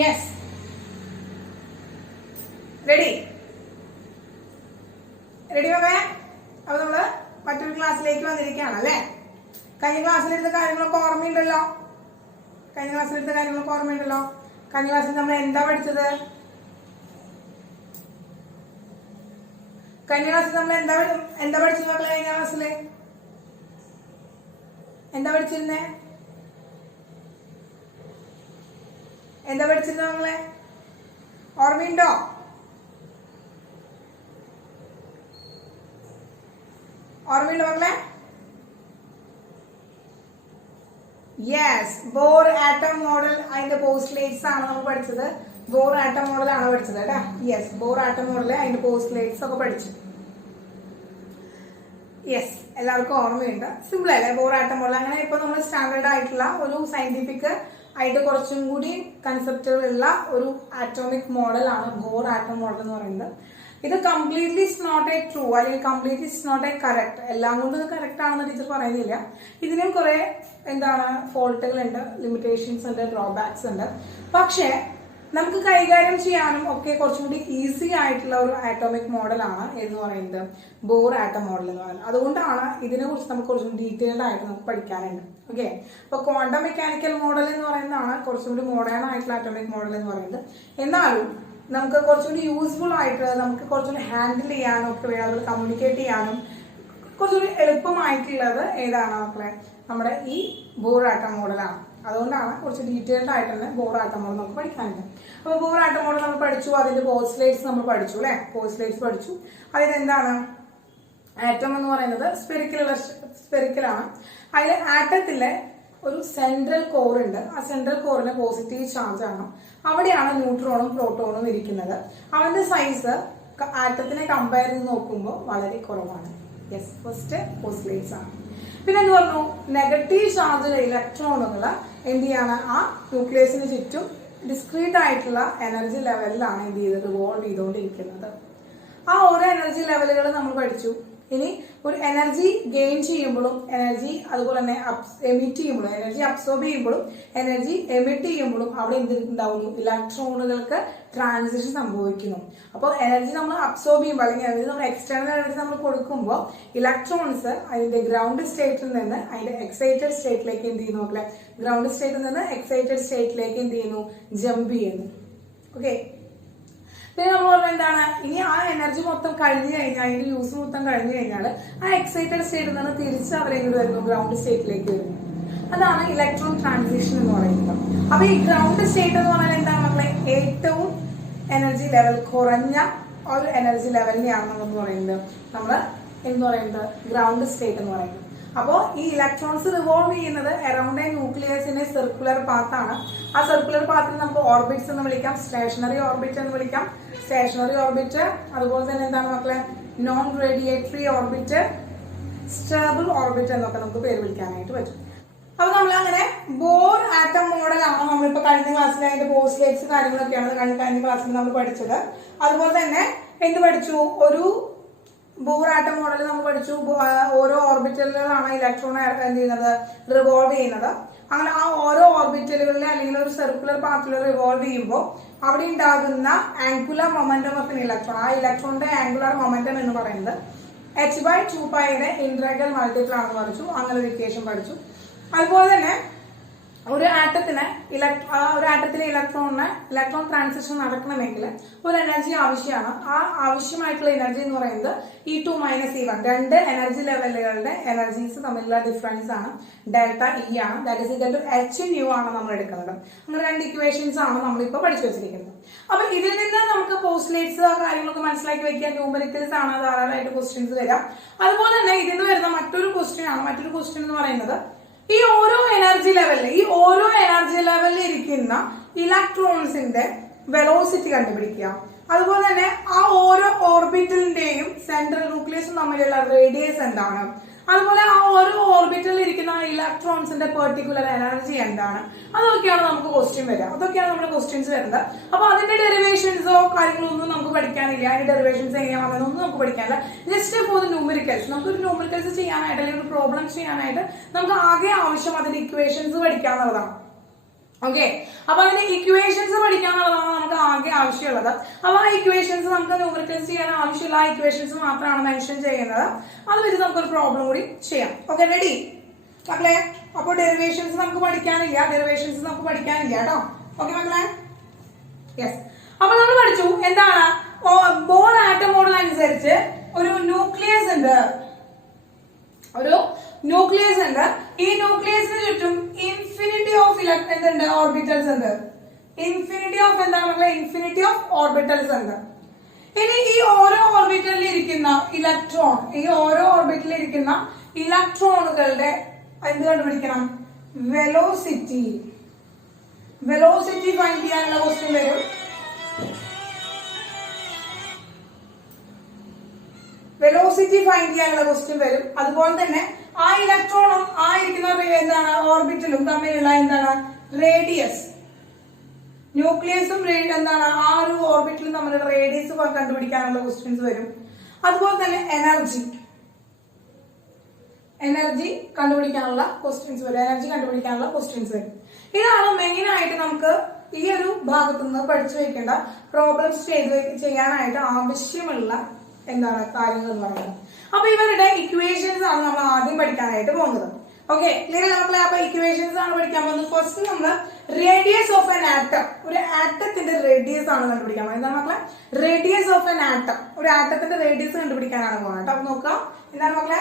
Yes, ready ready മകളെ. അപ്പൊ നമ്മള് മറ്റൊരു ക്ലാസ്സിലേക്ക് വന്നിരിക്കുകയാണ് അല്ലെ. കഴിഞ്ഞ ക്ലാസ്സിലെടുത്ത കാര്യങ്ങളൊക്കെ ഓർമ്മയുണ്ടല്ലോ. കഴിഞ്ഞ ക്ലാസ്സിൽ നമ്മൾ എന്താ പഠിച്ചത്? കഴിഞ്ഞ ക്ലാസ്സിൽ നമ്മൾ എന്താ പഠിച്ചത് മക്കളെ? കഴിഞ്ഞ ക്ലാസ്സില് എന്താ പഠിച്ചിരുന്നേ? മക്കളെ ഓർമ്മയുണ്ടോ? മക്കളെ? Yes, bore atom model. അതിന്റെ പോസ്റ്റ്ലേറ്റ്സ് ആണ് നമ്മൾ പഠിച്ചത്. ബോർ ആറ്റം മോഡൽ ആണ് പഠിച്ചത് കേട്ടാ. യെസ്, ബോർ ആറ്റം മോഡൽ അതിന്റെ പോസ്റ്റ്ലേറ്റ്സ് ഒക്കെ പഠിച്ചു. യെസ്, എല്ലാവർക്കും ഓർമ്മയുണ്ട്. സിമ്പിൾ അല്ലേ ബോർ ആറ്റം മോഡൽ? അങ്ങനെ ഇപ്പൊ നമ്മൾ സ്റ്റാൻഡേർഡ് ആയിട്ടുള്ള ഒരു സയന്റിഫിക് ആയിട്ട് കുറച്ചും കൂടി കൺസെപ്റ്റുകളുള്ള ഒരു ആറ്റോമിക് മോഡലാണ് ബോർ ആറ്റം മോഡൽ എന്ന് പറയുന്നത്. ഇത് completely is not a true, അല്ലെങ്കിൽ completely is not a correct. എല്ലാം കൊണ്ടും ഇത് കറക്റ്റ് ആണെന്ന് ടീച്ചർ പറയുന്നില്ല. ഇതിനും കുറെ ഫോൾട്ടുകൾ ഉണ്ട്, ലിമിറ്റേഷൻസ് ഉണ്ട്, ഡ്രോബാക്സ് ഉണ്ട്. പക്ഷേ നമുക്ക് കൈകാര്യം ചെയ്യാനും ഒക്കെ കുറച്ചും കൂടി ഈസി ആയിട്ടുള്ള ഒരു ആറ്റോമിക് മോഡലാണ് എന്ന് പറയുന്നത് ബോർ ആറ്റം മോഡൽ എന്ന് പറയുന്നത്. അതുകൊണ്ടാണ് ഇതിനെ കുറിച്ച് നമുക്ക് കുറച്ചും ഡീറ്റെയിൽഡ് ആയിട്ട് നമുക്ക് പഠിക്കാനുണ്ട്. ഓക്കെ, അപ്പൊ ക്വാണ്ടം മെക്കാനിക്കൽ മോഡൽ എന്ന് പറയുന്നതാണ് കുറച്ചും കൂടി മോഡേൺ ആയിട്ടുള്ള ആറ്റോമിക് മോഡൽ എന്ന് പറയുന്നത്. എന്നാലും നമുക്ക് കുറച്ചുകൂടി യൂസ്ഫുൾ ആയിട്ട് നമുക്ക് കുറച്ചുകൂടി ഹാൻഡിൽ ചെയ്യാനും ഒക്കെ അതുപോലെ കമ്മ്യൂണിക്കേറ്റ് ചെയ്യാനും കുറച്ചുകൂടി എളുപ്പമായിട്ടുള്ളത് ഏതാണ് മക്കളെ? നമ്മുടെ ഈ ബോർ ആറ്റം മോഡലാണ്. അതുകൊണ്ടാണ് കുറച്ച് ഡീറ്റെയിൽഡ് ആയിട്ട് തന്നെ ബോർ ആറ്റം മോഡൽ നമുക്ക് പഠിക്കാനുണ്ട്. അപ്പോൾ ബോർ ആറ്റം മോഡൽ നമ്മൾ പഠിച്ചു, അതിന്റെ പോസ്റ്റ്ലേറ്റ്സ് നമ്മൾ പഠിച്ചു അല്ലെ. പോസ്റ്റ്ലേറ്റ്സ് പഠിച്ചു. അതിലെന്താണ് ആറ്റം എന്ന് പറയുന്നത്? സ്പെറിക്കലാണ്. അതിൽ ആറ്റത്തിലെ ഒരു സെൻട്രൽ കോർ ഉണ്ട്. ആ സെൻട്രൽ കോറിന് പോസിറ്റീവ് ചാർജ് ആണ്. അവിടെയാണ് ന്യൂട്രോണും പ്രോട്ടോണും ഇരിക്കുന്നത്. അവന്റെ സൈസ് ആറ്റത്തിനെ കമ്പയർ ചെയ്ത് നോക്കുമ്പോൾ വളരെ കുറവാണ്. യെസ്, ഫസ്റ്റ് പോസ്റ്റ്ലേറ്റ്സ് ആണ്. പിന്നെ എന്ത് പറഞ്ഞു? നെഗറ്റീവ് ചാർജ് ഇലക്ട്രോണുകൾ എന്ത് ചെയ്യാണ്? ആ ന്യൂക്ലിയസിന് ചുറ്റും ഡിസ്ക്രീറ്റ് ആയിട്ടുള്ള എനർജി ലെവലിലാണ് എന്ത് ചെയ്തത്? റിവോൾവ് ചെയ്തുകൊണ്ടിരിക്കുന്നത്. ആ ഓരോ എനർജി ലെവലുകൾ നമ്മൾ പഠിച്ചു. ഇനി ഒരു എനർജി ഗെയിൻ ചെയ്യുമ്പോഴും എനർജി അതുപോലെ തന്നെ എമിറ്റ് ചെയ്യുമ്പോഴും എനർജി അബ്സോർബ് ചെയ്യുമ്പോഴും എനർജി എമിറ്റ് ചെയ്യുമ്പോഴും അവിടെ എന്തുണ്ടാവുന്നു? ഇലക്ട്രോണുകൾക്ക് ട്രാൻസിഷൻ സംഭവിക്കുന്നു. അപ്പോൾ എനർജി നമ്മൾ അബ്സോർബ് ചെയ്യുമ്പോൾ അല്ലെങ്കിൽ എനർജി നമ്മൾ എക്സ്റ്റേണൽ എനർജി നമ്മൾ കൊടുക്കുമ്പോൾ ഇലക്ട്രോൺസ് അതിന്റെ ഗ്രൗണ്ട് സ്റ്റേറ്റിൽ നിന്ന് അതിന്റെ എക്സൈറ്റഡ് സ്റ്റേറ്റിലേക്ക് എന്ത് ചെയ്യുന്നു മക്കളെ? ഗ്രൗണ്ട് സ്റ്റേറ്റിൽ നിന്ന് എക്സൈറ്റഡ് സ്റ്റേറ്റിലേക്ക് എന്ത് ചെയ്യുന്നു? ജമ്പ് ചെയ്യുന്നു. ഓക്കെ, പിന്നെ നമ്മൾ പറഞ്ഞത് എന്താണ്? ഇനി ആ എനർജി മൊത്തം കഴിഞ്ഞു കഴിഞ്ഞാൽ, അതിന്റെ യൂസ് മൊത്തം കഴിഞ്ഞു കഴിഞ്ഞാൽ ആ എക്സൈറ്റഡ് സ്റ്റേറ്റിൽ നിന്ന് തിരിച്ച് അവരെങ്കിലും വരുന്നു ഗ്രൗണ്ട് സ്റ്റേറ്റിലേക്ക് വരുന്നു. അതാണ് ഇലക്ട്രോൺ ട്രാൻസിഷൻ എന്ന് പറയുന്നത്. അപ്പൊ ഈ ഗ്രൗണ്ട് സ്റ്റേറ്റ് എന്ന് പറഞ്ഞാൽ എന്താണ് മക്കളെ? ഏറ്റവും എനർജി ലെവൽ കുറഞ്ഞ ഒരു എനർജി ലെവലിനെയാണ് നമ്മൾ പറയുന്നത് എന്ന് പറയുന്നത് ഗ്രൗണ്ട് സ്റ്റേറ്റ് എന്ന് പറയുന്നത്. അപ്പോൾ ഈ ഇലക്ട്രോൺസ് റിവോൾവ് ചെയ്യുന്നത് അറൌണ്ട് എ ന്യൂക്ലിയസിന്റെ സർക്കുലർ പാത്ത് ആണ്. ആ സർക്കുലർ പാത്തിൽ നമുക്ക് ഓർബിറ്റ്സ് എന്ന് വിളിക്കാം, സ്റ്റേഷനറി ഓർബിറ്റ് എന്ന് വിളിക്കാം. സ്റ്റേഷനറി ഓർബിറ്റ്, അതുപോലെ തന്നെ എന്താണ് മക്കളെ? നോൺ റേഡിയേറ്ററി ഓർബിറ്റ്, സ്റ്റേബിൾ ഓർബിറ്റ് എന്നൊക്കെ നമുക്ക് പേര് വിളിക്കാനായിട്ട് പറ്റും. അപ്പൊ നമ്മൾ അങ്ങനെ ബോർ ആറ്റം മോഡലാണ് നമ്മളിപ്പോ കഴിഞ്ഞ ക്ലാസ്സിൽ അതിന്റെ പോസ്റ്റ്ലേറ്റ്സ് കാര്യങ്ങളൊക്കെയാണ് കഴിഞ്ഞ ക്ലാസ്സിൽ നമ്മൾ പഠിച്ചത്. അതുപോലെ തന്നെ എന്ത് പഠിച്ചു? ഒരു ബോർ ആറ്റം മോഡൽ നമ്മൾ പഠിച്ചു. ഓരോ ഓർബിറ്റലുകളാണ് ഇലക്ട്രോൺ എന്ത് ചെയ്യുന്നത്? റിവോൾവ് ചെയ്യുന്നത്. അങ്ങനെ ആ ഓരോ ഓർബിറ്റലുകളിൽ അല്ലെങ്കിൽ ഒരു സർക്കുലർ പാത്തിൽ റിവോൾവ് ചെയ്യുമ്പോൾ അവിടെ ഉണ്ടാകുന്ന ആംഗുലർ മൊമെന്റം ഓഫ് ഇലക്ട്രോൺ, ആ ഇലക്ട്രോണിന്റെ ആംഗുലർ മൊമെന്റം എന്ന് പറയുന്നത് h/2π ഇന്റഗ്രൽ മൾട്ടിപ്പിൾ ആണെന്ന് പഠിച്ചു. അങ്ങനെ ഒരു ഇക്വേഷൻ പഠിച്ചു. അതുപോലെ തന്നെ ഒരു ആറ്റത്തിലെ ഇലക്ട്രോൺ ട്രാൻസിഷൻ നടക്കണമെങ്കിൽ ഒരു എനർജി ആവശ്യമാണ്. ആ ആവശ്യമായിട്ടുള്ള എനർജി എന്ന് പറയുന്നത് E2 - E1. രണ്ട് എനർജി ലെവലുകളുടെ എനർജീസ് തമ്മിലുള്ള ഡിഫറൻസ് ആണ് ഡെൽറ്റ E ആണ്. That is equal to h/u ആണ് നമ്മൾ എടുക്കുന്നത്. അങ്ങനെ രണ്ട് ഇക്വേഷൻസ് ആണ് നമ്മളിപ്പോൾ പഠിച്ചു വെച്ചിരിക്കുന്നത്. അപ്പൊ ഇതിൽ നിന്ന് നമുക്ക് പോസ്റ്റ്ലേറ്റ്സ് ആ കാര്യങ്ങളൊക്കെ മനസ്സിലാക്കി വെക്കാൻ ന്യൂമറിക്കൽസ് ആണ് ധാരാളമായിട്ട് ക്വസ്റ്റ്യൻസ് വരാം. അതുപോലെ തന്നെ ഇതിൽ നിന്ന് വരുന്ന മറ്റൊരു ക്വസ്റ്റ്യൻ എന്ന് പറയുന്നത് ഈ ഓരോ എനർജി ലെവലിൽ ഇരിക്കുന്ന ഇലക്ട്രോൺസിന്റെ വെലോസിറ്റി കണ്ടുപിടിക്കുക. അതുപോലെ തന്നെ ആ ഓരോ ഓർബിറ്റലിന്റെയും സെൻട്രൽ ന്യൂക്ലിയസും തമ്മിലുള്ള റേഡിയസ് എന്താണ്, അതുപോലെ ആ ഓരോ ഓർബിറ്റലിൽ ഇരിക്കുന്ന ഇലക്ട്രോൺസിന്റെ പെർട്ടിക്കുലർ എനർജി എന്താണ്, അതൊക്കെയാണ് നമുക്ക് ക്വസ്റ്റ്യൻ വരിക. അതൊക്കെയാണ് നമ്മുടെ ക്വസ്റ്റ്യൻസ് വരുന്നത്. അപ്പൊ അതിന്റെ ഡെറിവേഷൻസോ കാര്യങ്ങളോ ഒന്നും നമുക്ക് പഠിക്കാനില്ല. അതിന്റെ ഡെറിവേഷൻസ് എങ്ങനെയാ വന്നതൊന്നും നമുക്ക് പഠിക്കാനില്ല. ജസ്റ്റ് ഫോർ ന്യൂമറിക്കൽസ്, നമുക്കൊരു ന്യൂമറിക്കൽസ് ചെയ്യാനായിട്ട് അല്ലെങ്കിൽ ഒരു പ്രോബ്ലം ചെയ്യാനായിട്ട് നമുക്ക് ആകെ ആവശ്യം അതിന്റെ ഇക്വേഷൻസ് പഠിക്കാന്നുള്ളതാണ്. ഓക്കെ, അപ്പൊ അതിന്റെ ഇക്വേഷൻസ് പഠിക്കാനുള്ളതാണ് നമുക്ക് ആകെ ആവശ്യമുള്ളത്. അപ്പൊ ആ ഇക്വേഷൻസ് നമുക്ക് ന്യൂമറിക്കൽസ് ചെയ്യാൻ ആവശ്യമുള്ള ആ ഇക്വേഷൻസ് മാത്രമാണ് മെൻഷൻ ചെയ്യുന്നത്. അത് വെച്ച് നമുക്കൊരു പ്രോബ്ലം കൂടി ചെയ്യാം. ഓക്കെ, റെഡി മക്കളെ? അപ്പൊ ഡെറിവേഷൻസ് നമുക്ക് പഠിക്കാനില്ല കേട്ടോ. ഓക്കെ മക്കളെ, യെസ്. അപ്പൊ നമ്മൾ പഠിച്ചു എന്താണ് ബോർ ആറ്റം മോഡൽ അനുസരിച്ച് ഒരു ന്യൂക്ലിയസ് ഉണ്ട്. ഈ ന്യൂക്ലിയസിന് ചുറ്റും ഇൻഫിനിറ്റി ഓഫ് എന്തുണ്ട്? ഓർബിറ്റൽസ് ഉണ്ട്. ഇൻഫിനിറ്റി ഓഫ് എന്താണ് മക്കളെ? ഇൻഫിനിറ്റി ഓഫ് ഓർബിറ്റൽസ് ഉണ്ട്. ഇനി ഈ ഓരോ ഓർബിറ്റലിൽ ഇരിക്കുന്ന ഇലക്ട്രോണുകളുടെ എന്ത് കണ്ടുപിടിക്കണം? വെലോസിറ്റി ഫൈൻഡ് ചെയ്യാനുള്ള ക്വസ്റ്റ്യൻ വരും. അതുപോലെ തന്നെ ആ ഇലക്ട്രോണും ആ ഇരിക്കുന്ന എന്താണ് ഓർബിറ്റലും തമ്മിലുള്ള എന്താണ് റേഡിയസ്, ന്യൂക്ലിയസും എന്താണ് ആ ഒരു ഓർബിറ്റലും തമ്മിലുള്ള റേഡിയസ് കണ്ടുപിടിക്കാനുള്ള ക്വസ്റ്റ്യൻസ് വരും. അതുപോലെ തന്നെ എനർജി കണ്ടുപിടിക്കാനുള്ള ക്വസ്റ്റ്യൻസ് വരും. ഇതാണ് മെയിൻ ആയിട്ട് നമുക്ക് ഈ ഒരു ഭാഗത്തു നിന്ന് പഠിച്ചു വെക്കേണ്ട പ്രോബ്ലംസ് ചെയ്യാനായിട്ട് ആവശ്യമുള്ള എന്താണ് കാര്യങ്ങൾ എന്ന് പറയുന്നത്. അപ്പൊ ഇവരുടെ ഇക്വേഷൻസ് ആണ് നമ്മൾ ആദ്യം പഠിക്കാനായിട്ട് പോകുന്നത്. ഓക്കെ, ക്ലിയർ മക്കളെ? അപ്പൊ ഇക്വേഷൻസ് ആണ് പഠിക്കാൻ പോകുന്നത്. ഫസ്റ്റ് നമ്മൾ റേഡിയസ് ഓഫ് എൻ ആറ്റം, ഒരു ആറ്റത്തിന്റെ റേഡിയസ് ആണ് കണ്ടുപിടിക്കാൻ പോകുന്നത്. എന്താണ് മക്കളെ? റേഡിയസ് ഓഫ് എൻ ആറ്റം, ഒരു ആറ്റത്തിന്റെ റേഡിയസ് കണ്ടുപിടിക്കാനാണ് പോകുന്നത് കേട്ടോ. അപ്പൊ നോക്കാം എന്താണ് മക്കളെ?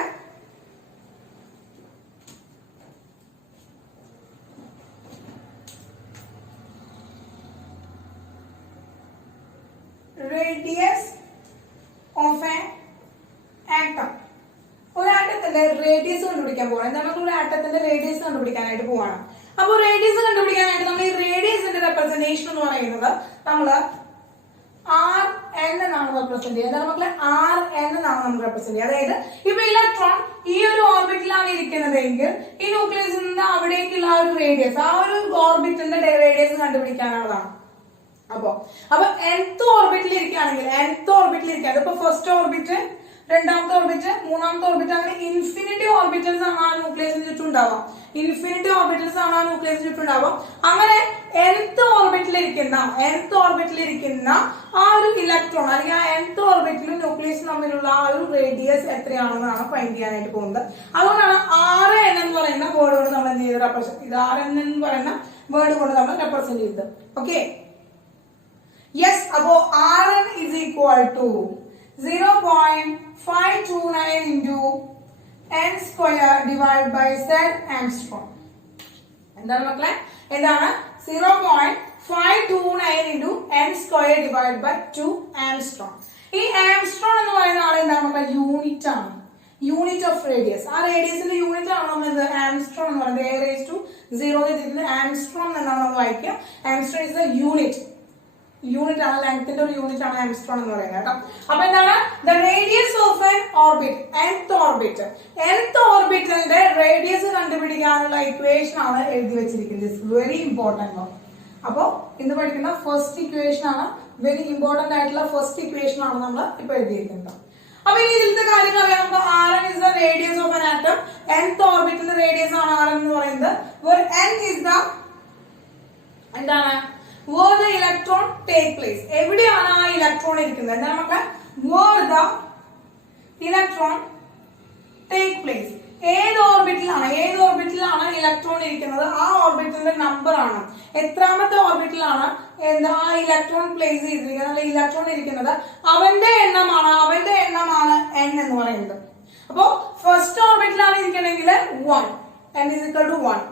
റേഡിയസ് ഓഫ് എൻ ആറ്റം, ഒരു ആറ്റത്തിന്റെ റേഡിയസ് കണ്ടുപിടിക്കാൻ പോവാണ്. എന്താണ് ഒരു ആറ്റത്തിന്റെ റേഡിയസ് കണ്ടുപിടിക്കാനായിട്ട് പോവാണ്. അപ്പൊ റേഡിയസ് കണ്ടുപിടിക്കാനായിട്ട് നമ്മൾ ഈ റേഡിയസിന്റെ റെപ്രസെന്റേഷൻ എന്ന് പറയുന്നത് നമ്മള് Rn എന്നാണ് റെപ്രസെന്റ് ചെയ്യുന്നത്. എന്താണ് മക്കളെ? Rn എന്നാണ് നമ്മൾ റെപ്രസെന്റ് ചെയ്യുന്നത്. അതായത് ഇപ്പൊ ഇലക്ട്രോൺ ഈ ഒരു ഓർബിറ്റിലാണ് ഇരിക്കുന്നതെങ്കിൽ ഈ ന്യൂക്ലിയസിൽ നിന്ന് അവിടേക്കുള്ള ആ ഒരു റേഡിയസ്, ആ ഒരു ഓർബിറ്റിന്റെ റേഡിയസ് കണ്ടുപിടിക്കാനുള്ളതാണ്. അപ്പൊ nth ഓർബിറ്റിൽ ഇരിക്കുകയാണെങ്കിൽ ഇപ്പൊ ഫസ്റ്റ് ഓർബിറ്റ്, രണ്ടാമത്തെ ഓർബിറ്റ്, മൂന്നാമത്തെ ഓർബിറ്റ്, അങ്ങനെ ഇൻഫിനിറ്റി ഓർബിറ്റൽസ് ആണ് ആ ന്യൂക്ലിയസിന് ചുറ്റും ഉണ്ടാവുക. അങ്ങനെ nth ഓർബിറ്റിലിരിക്കുന്ന ആ ഒരു ഇലക്ട്രോൺ അല്ലെങ്കിൽ ആ nth ഓർബിറ്റിലും ന്യൂക്ലിയസും തമ്മിലുള്ള ആ ഒരു റേഡിയസ് എത്രയാണെന്നാണ് ഫൈൻഡ് ചെയ്യാനായിട്ട് പോകുന്നത്. അതുകൊണ്ടാണ് Rn എന്ന് പറയുന്ന വേർഡ് കൊണ്ട് നമ്മൾ എന്ത് ചെയ്ത് റെപ്രസെന്റ് ചെയ്ത് Rn എന്ന് പറയുന്ന വേർഡ് കൊണ്ട് നമ്മൾ റെപ്രസെന്റ് ചെയ്തത്. Okay, yes. അപ്പോ Rn is equal to 0.529 into n square divided by z Armstrong. എന്താണ് മക്കളെ? എന്താണ് 0.529 into n square divided by 2 Armstrong. ഈ Armstrong എന്ന് പറയുന്ന ആൾ എന്താണ് മക്കളെ? യൂണിറ്റ് ആണ്, യൂണിറ്റ് ഓഫ് റേഡിയസ്. ആ റേഡിയസിന്റെ യൂണിറ്റ് ആണ് നമ്മൾ Armstrong എന്ന് പറയുന്നത്. A⁻0 Armstrong എന്നാണ് നമ്മൾ വായിക്കുക. Armstrong is the യൂണിറ്റ് ആണ്, ലെങ്ത്തിന്റെ ഒരു യൂണിറ്റ് ആണ് ആംസ്ട്രോൺ എന്ന് പറയുന്നത് കേട്ടോ. അപ്പൊ എന്താണ് the radius of n orbit, nth ഓർബിറ്റലിന്റെ റേഡിയസ് കണ്ടുപിടിക്കാനുള്ള ഇക്വേഷൻ ആണ് എഴുതി വെച്ചിരിക്കുന്നത്. Very important. അപ്പോ ഇന്ന് പഠിക്കുന്ന ഫസ്റ്റ് ഇക്വേഷൻ ആണ്, വെരി ഇമ്പോർട്ടന്റ് ആയിട്ടുള്ള ഫസ്റ്റ് ഇക്വേഷൻ ആണ് നമ്മൾ ഇപ്പൊ എഴുതിയിരിക്കുന്നത്. അപ്പൊ ഇനി ഇതിലത്തെ കാര്യങ്ങൾ അറിയാം. നമുക്ക് Rn is the radius of an atom. nth ഓർബിറ്റലിന്റെ റേഡിയസ് ആണ് Rn എന്ന് പറയുന്നത്. where n is the എന്താണ് where the electron take place. എവിടെയാണ് ആ ഇലക്ട്രോൺ ഇരിക്കുന്നത്? എന്താണ് മക്കളെ? where the electron take place. ഏത് ഓർബിറ്റിലാണ് ഇലക്ട്രോൺ ഇരിക്കുന്നത്? ആ ഓർബിറ്റലിന്റെ നമ്പർ ആണ്. എത്രാമത്തെ ഓർബിറ്റിലാണ് ആ ഇലക്ട്രോൺ പ്ലേസ് ചെയ്തിരിക്കുന്നത്, ഇലക്ട്രോൺ ഇരിക്കുന്നത്, അവന്റെ എണ്ണമാണ് n എന്ന് പറയുന്നത്. അപ്പോ first ഓർബിറ്റിലാണ് ഇരിക്കണമെങ്കിൽ 1, n is equal to 1.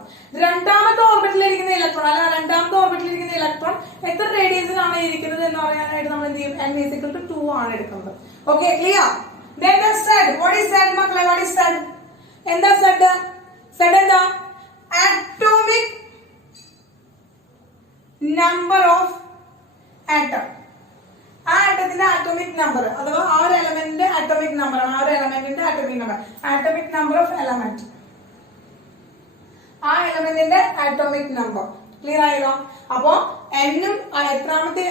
രണ്ടാമത്തെ ഓർബിറ്റിൽ ഇരിക്കുന്ന ഇലക്ട്രോൺ എത്ര റേഡിയസിലാണ് ഇരിക്കുന്നത് എന്ന് പറയാനായിട്ട് നമ്മൾ എന്ത് ചെയ്യും? n is equal to 2 ആണ് എടുക്കുന്നത്. Okay, clear? Then the Z, what is Z മക്കളെ? what is Z? എന്താ Z? Z എന്താ? atomic number of atom. ആ ആറ്റത്തിന്റെ ആറ്റോമിക് നമ്പർ അഥവാ ആ ഒരു എലമെന്റിന്റെ ആറ്റോമിക് നമ്പർ ആണ്. ആറ്റോമിക് നമ്പർ ഓഫ് എലമെന്റ്, ആ എലമെന്റിന്റെ ആറ്റോമിക് നമ്പർ. ക്ലിയർ ആയല്ലോ? അപ്പോ എന്നും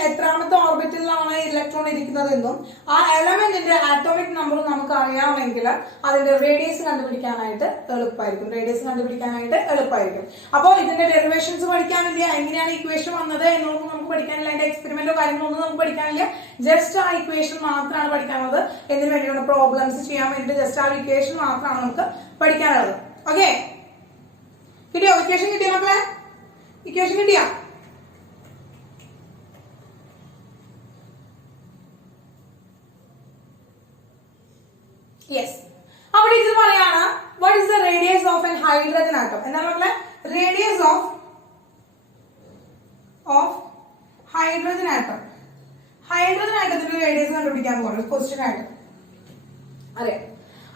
എത്രാമത്തെ ഓർബിറ്റലിലാണ് ഇലക്ട്രോൺ ഇരിക്കുന്നതെന്നും ആ എലമെന്റിന്റെ ആറ്റോമിക് നമ്പറും നമുക്ക് അറിയാമെങ്കിൽ അതിന്റെ റേഡിയസ് കണ്ടുപിടിക്കാനായിട്ട് എളുപ്പമായിരിക്കും. അപ്പോൾ ഇതിന്റെ ഡെറിവേഷൻസ് പഠിക്കാനില്ല, എങ്ങനെയാണ് ഇക്വേഷൻ വന്നത് എന്നുള്ളത് നമുക്ക് പഠിക്കാനില്ല, അതിന്റെ എക്സ്പെരിമെന്റോ കാര്യങ്ങളോ ഒന്നും നമുക്ക് പഠിക്കാനില്ല. ജസ്റ്റ് ആ ഇക്വേഷൻ മാത്രമാണ് പഠിക്കാനുള്ളത്. എന്തിനു വേണ്ടിയാണ്? പ്രോബ്ലംസ് ചെയ്യാൻ വേണ്ടിയിട്ട് ജസ്റ്റ് ആ ഇക്വേഷൻ മാത്രമാണ് നമുക്ക് പഠിക്കാനുള്ളത്. ഓക്കെ, കിട്ടിയോ? ഇക്വേഷൻ കിട്ടിയോ മക്കളെ? ഇക്വേഷൻ കിട്ടിയാ? യെസ്. അപ്പൊ ടീച്ചർ പറയാണ് what is the radius of N hydrogen atom? എന്താണ് മക്കളെ? Radius of hydrogen atom. Hydrogen ആറ്റത്തിന്റെ റേഡിയസ് കണ്ടുപിടിക്കാൻ പോകുന്നത് ക്വസ്റ്റ്യൻ ആയിട്ട് അറിയാം.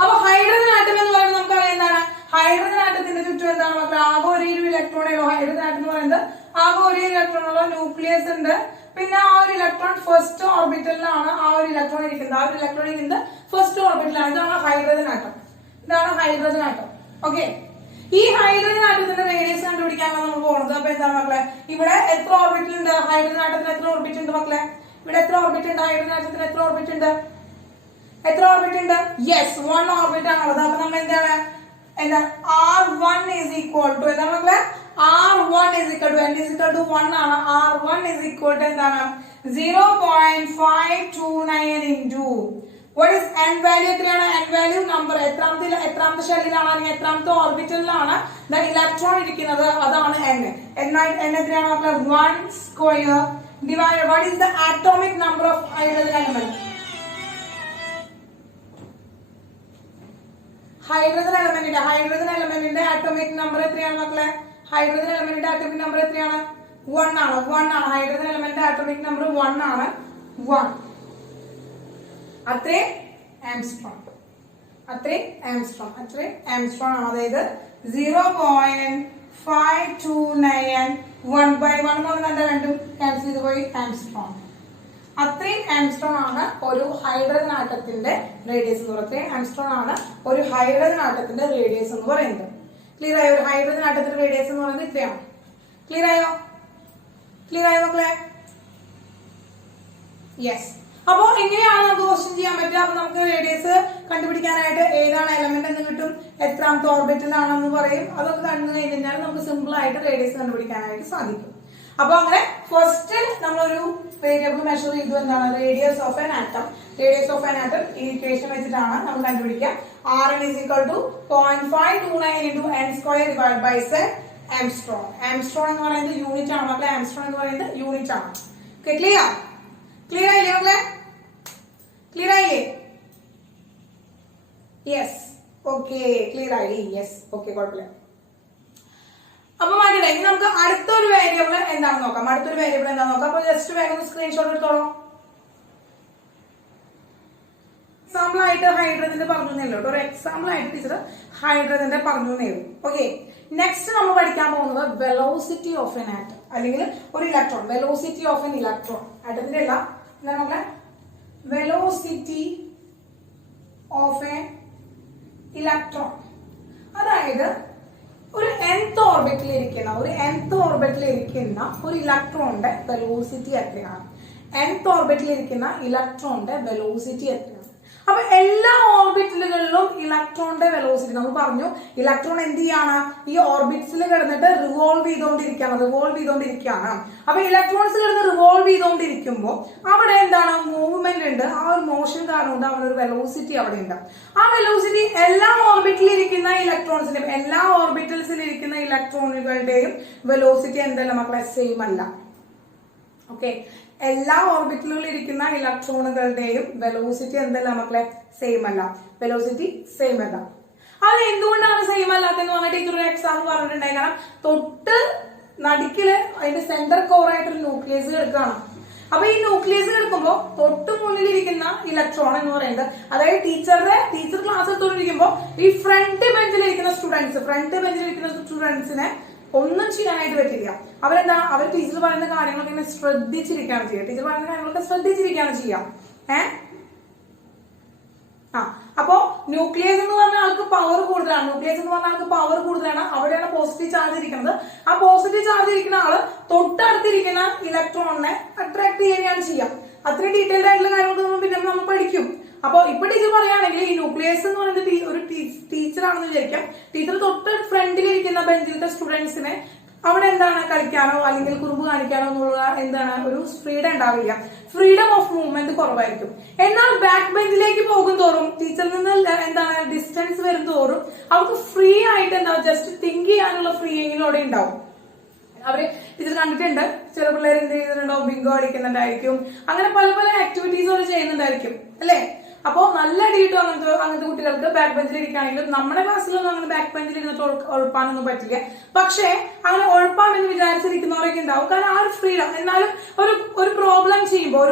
അപ്പൊ ഹൈഡ്രജൻ ആറ്റം എന്ന് പറയുന്നത് നമുക്കറിയാം എന്താണ്? ഹൈഡ്രജൻ ആറ്റത്തിന്റെ ചുറ്റും എന്താണ് മക്കളെ? ആകെ ഒരു ഇലക്ട്രോണേ ഉള്ളൂ. ഹൈഡ്രജൻ ആറ്റം എന്ന് പറയുന്നത് ആകെ ഒരു ഇലക്ട്രോൺ ഉള്ള ന്യൂക്ലിയസ് ഉണ്ട്. പിന്നെ ആ ഒരു ഇലക്ട്രോൺ ഫസ്റ്റ് ഓർബിറ്റലിലാണ് ആ ഒരു ഇലക്ട്രോൺ ഇരിക്കുന്നത്. ഫസ്റ്റ് ഓർബിറ്റലാണ്. ഇതാണ് ഹൈഡ്രജൻ ആറ്റം. ഓക്കെ, ഈ ഹൈഡ്രജൻ ആറ്റത്തിന്റെ റേഡിയസ് കണ്ടുപിടിക്കാനാണ് നമ്മൾ പോകുന്നത്. അപ്പൊ എന്താണ് മക്കളെ? ഇവിടെ എത്ര ഓർബിറ്റൽ ഉണ്ട്? ഹൈഡ്രജൻ ആറ്റത്തിന് എത്ര ഓർബിറ്റ് ഉണ്ട് മക്കളെ? ഇവിടെ എത്ര ഓർബിറ്റ് ഉണ്ട്? ഹൈഡ്രജൻ ആറ്റത്തിന് എത്ര ഓർബിറ്റ് ഉണ്ട്? യെസ്, 1 ഓർബിറ്റ് ആണുള്ളത്. അപ്പൊ നമ്മൾ എന്താണ് R1 is equal to എന്താണ് മക്കളെ? R1 is equal to n is equal to 1 ആണ്. R1 is equal to എന്താണ്? 0.529 into what is n value? എത്രയാണ് n value? നമ്പർ എത്രാമത്തെ ഷെല്ലിലാണ് അല്ലെങ്കിൽ എത്രാമത്തെ ഓർബിറ്റലിലാണ് ഇലക്ട്രോൺ ഇരിക്കുന്നത്? അതാണ് n. എത്രയാണ് മക്കളെ? 1 square divided what is the atomic number of hydrogen element? Hydrogen എലമെന്റിന്റെ ആറ്റോമിക് നമ്പർ എത്രയാണ് മക്കളെ? ഹൈഡ്രജൻ എലമെന്റിന്റെ ആറ്റോമിക് നമ്പർ എത്രയാണ്? 1 ആണ്. ഹൈഡ്രജൻ എലമെന്റിന്റെ ആറ്റോമിക് നമ്പർ 1 ആണ്. 1. അത്രയും ആംസ്ട്രോങ് ആണ്. അതായത് 0.529 1/1 എന്ന് പറഞ്ഞാൽ രണ്ടും ക്യാൻസൽ ചെയ്ത് പോയി. ആംസ്ട്രോങ്. അത്രയും ആംസ്ട്രോങ് ആണ് ഒരു ഹൈഡ്രജൻ ആറ്റത്തിന്റെ റേഡിയസ് എന്ന് പറയുന്നത്. ക്ലിയർ ആയോ? ഒരു ഹൈഡ്രജൻ ആറ്റത്തിന്റെ റേഡിയസ് എന്ന് പറയുന്നത് ഇത്രയാണ്. ക്ലിയർ ആയോ മക്കളെ? യെസ്. അപ്പൊ എങ്ങനെയാണ് നമുക്ക് ക്വസ്റ്റ്യൻ ചെയ്യാൻ പറ്റുക? അപ്പൊ നമുക്ക് റേഡിയസ് കണ്ടുപിടിക്കാനായിട്ട് ഏതാണ് എലമെന്റ് എന്ന് കിട്ടും, എത്രാമത്തെ ഓർബിറ്റലാണെന്ന് പറയും. അതൊക്കെ കണ്ടു കഴിഞ്ഞാൽ നമുക്ക് സിമ്പിൾ ആയിട്ട് റേഡിയസ് കണ്ടുപിടിക്കാനായിട്ട് സാധിക്കും. അപ്പൊ അങ്ങനെ ഫസ്റ്റ് നമ്മളൊരു വേരിയബിൾ മെഷർ ചെയ്തു. എന്താണ്? Radius of an atom. ഈ ഇക്വേഷൻ വെച്ചിട്ടാണ് നമ്മൾ കണ്ടുപിടിക്കുക. Rn is equal to 0.529 into n square divided by Armstrong. Armstrong എന്ന് പറയുന്നത് യൂണിറ്റ് ആണ് മക്കളെ. ക്ലിയർ ആയില്ലേ മക്കളെ? യെസ്. ഓക്കെ, ക്ലിയർ ആയി. യെസ്, ഓക്കെ, കുഴപ്പമില്ല. അപ്പൊ മക്കളെ ഇനി നമുക്ക് അടുത്തൊരു വേരിയബിൾ എന്താണെന്ന് നോക്കാം. അപ്പൊ ജസ്റ്റ് വേഗം സ്ക്രീൻഷോട്ട് എടുത്തോളൂ. എക്സാമ്പിൾ ആയിട്ട് ഹൈഡ്രജന്റെ പറഞ്ഞേ. ഒരു എക്സാമ്പിൾ ആയിട്ട് ടീച്ചർ ഹൈഡ്രജന്റെ പറഞ്ഞേ. ഓക്കെ, നെക്സ്റ്റ് നമ്മൾ പഠിക്കാൻ പോകുന്നത് വെലോസിറ്റി ഓഫ് എൻ ആറ്റം അല്ലെങ്കിൽ ഒരു electron. Velocity of an electron. ആറ്റത്തിന്റെ അല്ല, എന്താണ് മക്കളെ? Velocity of an electron. അതായത് ഒരു nth ഓർബിറ്റിൽ ഇരിക്കുന്ന ഒരു ഇലക്ട്രോണിന്റെ വെലോസിറ്റി എത്രയാണ്? nth ഓർബിറ്റിൽ ഇരിക്കുന്ന ഇലക്ട്രോണിന്റെ വെലോസിറ്റി എത്രയാണ്? അപ്പൊ എല്ലാ ഓർബിറ്റലുകളിലും ഇലക്ട്രോണിന്റെ വെലോസിറ്റി നമ്മൾ പറഞ്ഞു. ഇലക്ട്രോൺ എന്ത് ചെയ്യാണ്? ഈ ഓർബിറ്റ്സിൽ കിടന്നിട്ട് റിവോൾവ് ചെയ്തുകൊണ്ടിരിക്കുകയാണ്. അപ്പൊ ഇലക്ട്രോൺസ് കിടന്ന് റിവോൾവ് ചെയ്തുകൊണ്ടിരിക്കുമ്പോൾ അവിടെ എന്താണ്? മൂവ്മെന്റ് ഉണ്ട്. ആ ഒരു മോഷൻ കാരണം കൊണ്ട് അവിടെ ഒരു വെലോസിറ്റി അവിടെ ഉണ്ട്. ആ വെലോസിറ്റി എല്ലാ ഓർബിറ്റൽസിൽ ഇരിക്കുന്ന ഇലക്ട്രോണുകളുടെയും വെലോസിറ്റി എന്തല്ല മക്കളെ? സെയിം അല്ല. ഓക്കെ, എല്ലാ ഓർബിറ്റലുകളിൽ ഇരിക്കുന്ന ഇലക്ട്രോണുകളുടെയും വെലോസിറ്റി എന്തല്ല മക്കളെ? സെയിം അല്ല. അത് എന്തുകൊണ്ടാണ് സെയിം അല്ലാത്തെന്ന് പറഞ്ഞിട്ട് ടീച്ചർ ഒരു എക്സാമ്പിൾ പറഞ്ഞിട്ടുണ്ടായി. കാരണം തൊട്ട് നടുക്കില് അതിന്റെ സെന്റർ കോർ ആയിട്ടൊരു ന്യൂക്ലിയസ് കിടക്കുകയാണ്. അപ്പൊ ഈ ന്യൂക്ലിയസ് കിടക്കുമ്പോൾ തൊട്ട് മുന്നിലിരിക്കുന്ന ഇലക്ട്രോൺ എന്ന് പറയുന്നത്, അതായത് ടീച്ചർ ക്ലാസ് എടുത്തോണ്ടിരിക്കുമ്പോൾ ഈ ഫ്രണ്ട് ബെഞ്ചിലിരിക്കുന്ന സ്റ്റുഡൻസിനെ ഒന്നും ചെയ്യാനായിട്ട് പറ്റില്ല. അവർ ടീച്ചർ പറയുന്ന കാര്യങ്ങളൊക്കെ ഇങ്ങനെ ശ്രദ്ധിച്ചിരിക്കുകയാണ് ചെയ്യുക. അപ്പോ ന്യൂക്ലിയസ് എന്ന് പറഞ്ഞ ആൾക്ക് പവർ കൂടുതലാണ്, ന്യൂക്ലിയസ് എന്ന് പറഞ്ഞ ആൾക്ക് പവർ കൂടുതലാണ്, അവിടെയാണ് പോസിറ്റീവ് ചാർജ് ഇരിക്കുന്നത്. ആ പോസിറ്റീവ് ചാർജ് ഇരിക്കുന്ന ആള് തൊട്ടടുത്തിരിക്കുന്ന ഇലക്ട്രോണിനെ അട്രാക്ട് ചെയ്യുകയാണ് ചെയ്യാം. അത്രയും ഡീറ്റെയിൽഡ് ആയിട്ടുള്ള കാര്യങ്ങൾ പിന്നെ നമ്മൾ പഠിക്കും. അപ്പൊ ഇപ്പൊ ടീച്ചർ പറയുകയാണെങ്കിൽ ഈ ന്യൂക്ലിയസ് എന്ന് പറയുന്നത് ഒരു ടീച്ചറാണെന്ന് വിചാരിക്കാം. ടീച്ചർ തൊട്ട് ഫ്രണ്ടിലിരിക്കുന്ന ബെഞ്ചിലത്തെ സ്റ്റുഡൻസിനെ അവിടെ എന്താണ് കളിക്കാനോ അല്ലെങ്കിൽ കുറുമ്പ് കാണിക്കാനോ എന്നുള്ള എന്താണ് ഒരു ഫ്രീഡം ഉണ്ടാവില്ല, ഫ്രീഡം ഓഫ് മൂവ്മെന്റ് കുറവായിരിക്കും. എന്നാൽ ബാക്ക് ബെഞ്ചിലേക്ക് പോകും തോറും ടീച്ചറിൽ നിന്ന് എന്താണ് ഡിസ്റ്റൻസ് വരും തോറും അവർക്ക് ഫ്രീ ആയിട്ട് എന്താ ജസ്റ്റ് തിങ്ക് ചെയ്യാനുള്ള ഫ്രീയെങ്കിലും അവിടെ ഉണ്ടാവും. അവര് ടീച്ചർ കണ്ടിട്ടുണ്ട്, ചില പിള്ളേർ എന്ത് ചെയ്യുന്നുണ്ടാവും, ബിങ്കോ കളിക്കുന്നുണ്ടായിരിക്കും, അങ്ങനെ പല പല ആക്ടിവിറ്റീസ് അവർ ചെയ്യുന്നുണ്ടായിരിക്കും അല്ലെ. അപ്പോ നല്ല അടിയിട്ടും അങ്ങനത്തെ കുട്ടികൾക്ക് ബാക്ക് ബെഞ്ചിൽ ഇരിക്കുകയാണെങ്കിലും നമ്മുടെ ക്ലാസ്സിലൊന്നും അങ്ങനെ ബാക്ക് ബെഞ്ചിൽ ഇരുന്നിട്ട് ഉഴപ്പാനൊന്നും പറ്റില്ല. പക്ഷേ അങ്ങനെ ഉഴപ്പാമെന്ന് വിചാരിച്ചിരിക്കുന്നവരൊക്കെ ഉണ്ടാവും. കാരണം ആ ഒരു ഫ്രീഡം. എന്നാലും ഒരു പ്രോബ്ലം ചെയ്യുമ്പോൾ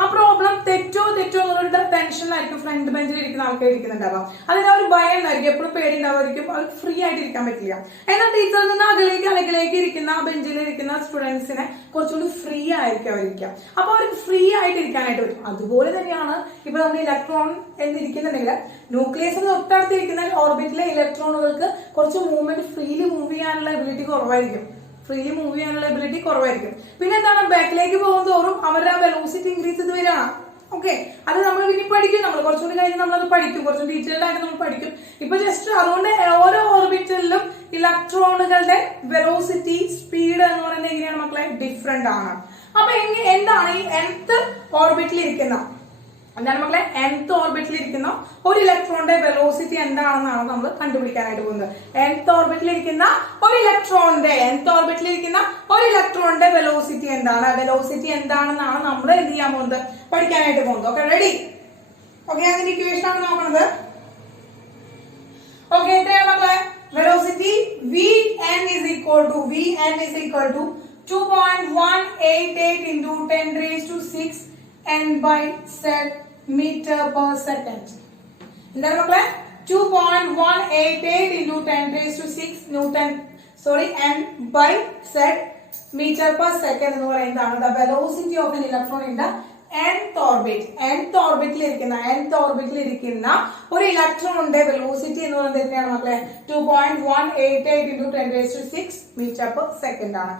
ആ പ്രോബ്ലം തെറ്റോ എന്നുള്ള ടെൻഷനിലായിരിക്കും ഫ്രണ്ട് ബെഞ്ചിൽ ഇരിക്കുന്ന ആൾക്കാർ ഇരിക്കുന്നുണ്ടാവാം. അതിന് ഒരു ഭയം ഉണ്ടായിരിക്കും, എപ്പോഴും പേടി ഉണ്ടാവുമായിരിക്കും, അവർക്ക് ഫ്രീ ആയിട്ട് ഇരിക്കാൻ പറ്റില്ല. എന്നാൽ ടീച്ചറിൽ നിന്ന് അകലേക്ക് ഇരിക്കുന്ന ബെഞ്ചിൽ ഇരിക്കുന്ന സ്റ്റുഡൻസിനെ കുറച്ചുകൂടി ഫ്രീ ആയിരിക്കും അവരിക്കുക. അപ്പൊ അവർക്ക് ഫ്രീ ആയിട്ട് ഇരിക്കാനായിട്ട് പറ്റും. അതുപോലെ തന്നെയാണ് ഇപ്പൊ നമ്മൾ ഇലക്ട്രോൺ എന്നിരിക്കുന്നുണ്ടെങ്കിൽ ന്യൂക്ലിയസിന് തൊട്ടടുത്തിരിക്കുന്ന ഓർബിറ്റിലെ ഇലക്ട്രോണുകൾക്ക് കുറച്ച് മൂവ്മെന്റ് ഫ്രീലി മൂവ് ചെയ്യാനുള്ള എബിലിറ്റി കുറവായിരിക്കും. പിന്നെ എന്താണ്, ബാക്കിലേക്ക് പോകും തോറും അവരുടെ വെലോസിറ്റി ഇൻക്രീസ് ചെയ്ത് വരികയാണ്. ഓക്കെ, അത് നമ്മൾ പിന്നെ പഠിക്കും, നമ്മൾ കുറച്ചുകൂടി കഴിഞ്ഞ് നമ്മളത് പഠിക്കും, കുറച്ച് ഡീറ്റെയിൽഡ് ആയിട്ട് നമ്മൾ പഠിക്കും. ഇപ്പൊ ജസ്റ്റ് അതുകൊണ്ട് ഓരോ ഓർബിറ്റലിലും ഇലക്ട്രോണുകളുടെ വെലോസിറ്റി സ്പീഡ് എന്ന് പറയുന്നത് എങ്ങനെയാണ് മക്കളെ, ഡിഫറെന്റ് ആണ്. അപ്പൊ എന്താണ് ഈ nth ഓർബിറ്റിൽ ഇരിക്കുന്ന nth ഓർബിറ്റിൽ ഇരിക്കുന്ന ഒരു ഇലക്ട്രോണിന്റെ വെലോസിറ്റി എന്താണെന്നാണ് നമ്മൾ കണ്ടുപിടിക്കാനായിട്ട് പോകുന്നത്. nth ഓർബിറ്റിൽ ഇരിക്കുന്ന ഒരു ഇലക്ട്രോണിന്റെ വെലോസിറ്റി എന്താണെന്നാണ് നമ്മൾ എന്ത് ചെയ്യാൻ പോകുന്നത്, പഠിക്കാനായിട്ട് പോകുന്നത്. Okay, ready? ഓക്കെ, അതിന്റെ ഇക്വേഷൻ ആണ് നോക്കുന്നത്. ഓക്കെ, എത്രയാണ് മക്കളെ velocity? Vn is equal to 2.188 into 10 raised to 6 n/z meter per second. എന്താണ് മക്കളെ? 2.188 into 10 raised to 6 n/z meter per second എന്ന് പറയുന്നതാണ് the velocity of an electron in the nth orbit. nth ഓർബിറ്റിൽ ഇരിക്കുന്ന ഒരു ഇലക്ട്രോണിന്റെ വെലോസിറ്റി എന്ന് പറയുന്നത് എത്രയാണ് മക്കളെ? 2.188 into 10 raised to 6 meter per second ആണ്.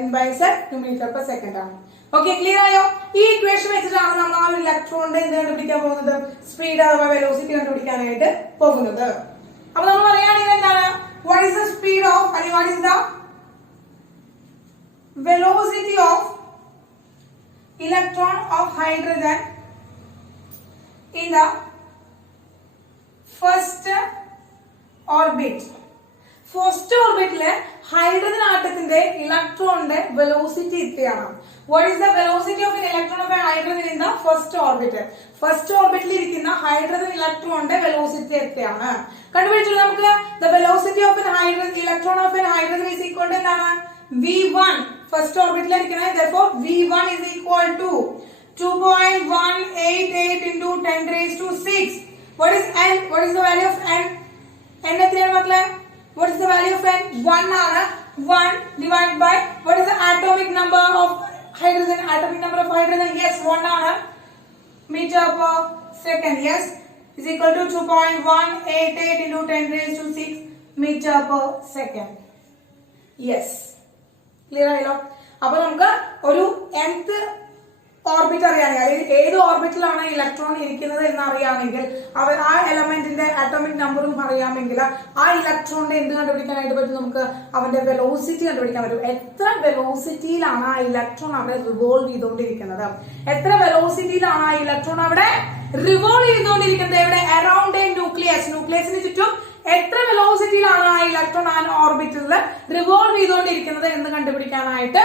n/z meter per second ആണ്. ഓക്കെ, ക്ലിയർ ആയോ? ഈ ഇക്വേഷൻ വെച്ചിട്ടാണ് നമ്മൾ ആ ഒരു ഇലക്ട്രോണിന്റെ എന്ത് കണ്ടുപിടിക്കാൻ പോകുന്നത്, സ്പീഡ് അഥവാ വെലോസിറ്റി കണ്ടുപിടിക്കാനായിട്ട് പോകുന്നത്. അപ്പൊ നമ്മൾ പറയുകയാണെങ്കിൽ എന്താണ്, what is the speed of അല്ലെങ്കിൽ what is the velocity of electron of hydrogen in the first orbit. First ഓർബിറ്റിലെ ഹൈഡ്രജൻ ആറ്റത്തിന്റെ ഇലക്ട്രോണിന്റെ വെലോസിറ്റി എത്രയാണ്? What is the velocity of electron of hydrogen in the first orbit? First ഓർബിറ്റിൽ ഇരിക്കുന്ന hydrogen ഇലക്ട്രോണിന്റെ velocity എത്രയാണ് കണ്ടുപിടിച്ചു. നമുക്ക് the velocity of electron of hydrogen is equal to എന്താണ്? V1. ഫസ്റ്റ് ഓർബിറ്റിൽ ഇരിക്കുന്നത്, therefore V1 is equal to 2.188 into 10 raised to 6. What is n? What is the value of n? n എത്രയാണ് മക്കളെ? What is the value of n? 1 ആണ്. 1 divided by what is the atomic number of hydrogen? Yes, 1 ആണ്. Meter per second. Yes, is equal to 2.188 into 10 raised to 6 meter per second. Yes. Clear ആയല്ലോ? അപ്പൊ നമുക്ക് ഒരു nth orbit അറിയാമെങ്കിൽ, അല്ലെങ്കിൽ ഏത് ഓർബിറ്റിലാണ് electron ഇരിക്കുന്നത് എന്ന് അറിയാമെങ്കിൽ, ആ എലമെന്റിന്റെ ആറ്റോമിക് നമ്പറും അറിയാമെങ്കിൽ ആ ഇലക്ട്രോണിന്റെ എന്ത് കണ്ടുപിടിക്കാനായിട്ട് പറ്റും, നമുക്ക് അവന്റെ വെലോസിറ്റി കണ്ടുപിടിക്കാൻ പറ്റും. എത്ര വെലോസിറ്റിയിലാണ് ആ ഇലക്ട്രോൺ അവിടെ റിവോൾവ് ചെയ്തുകൊണ്ടിരിക്കുന്നത്, എവിടെ? അറൌണ്ട് എ ന്യൂക്ലിയസിന് ചുറ്റും എത്ര വെലോസിറ്റിയിലാണ് ആ ഇലക്ട്രോൺ ആ ഓർബിറ്റിൽ റിവോൾവ് ചെയ്തുകൊണ്ടിരിക്കുന്നത് എന്ന് കണ്ടുപിടിക്കാനായിട്ട്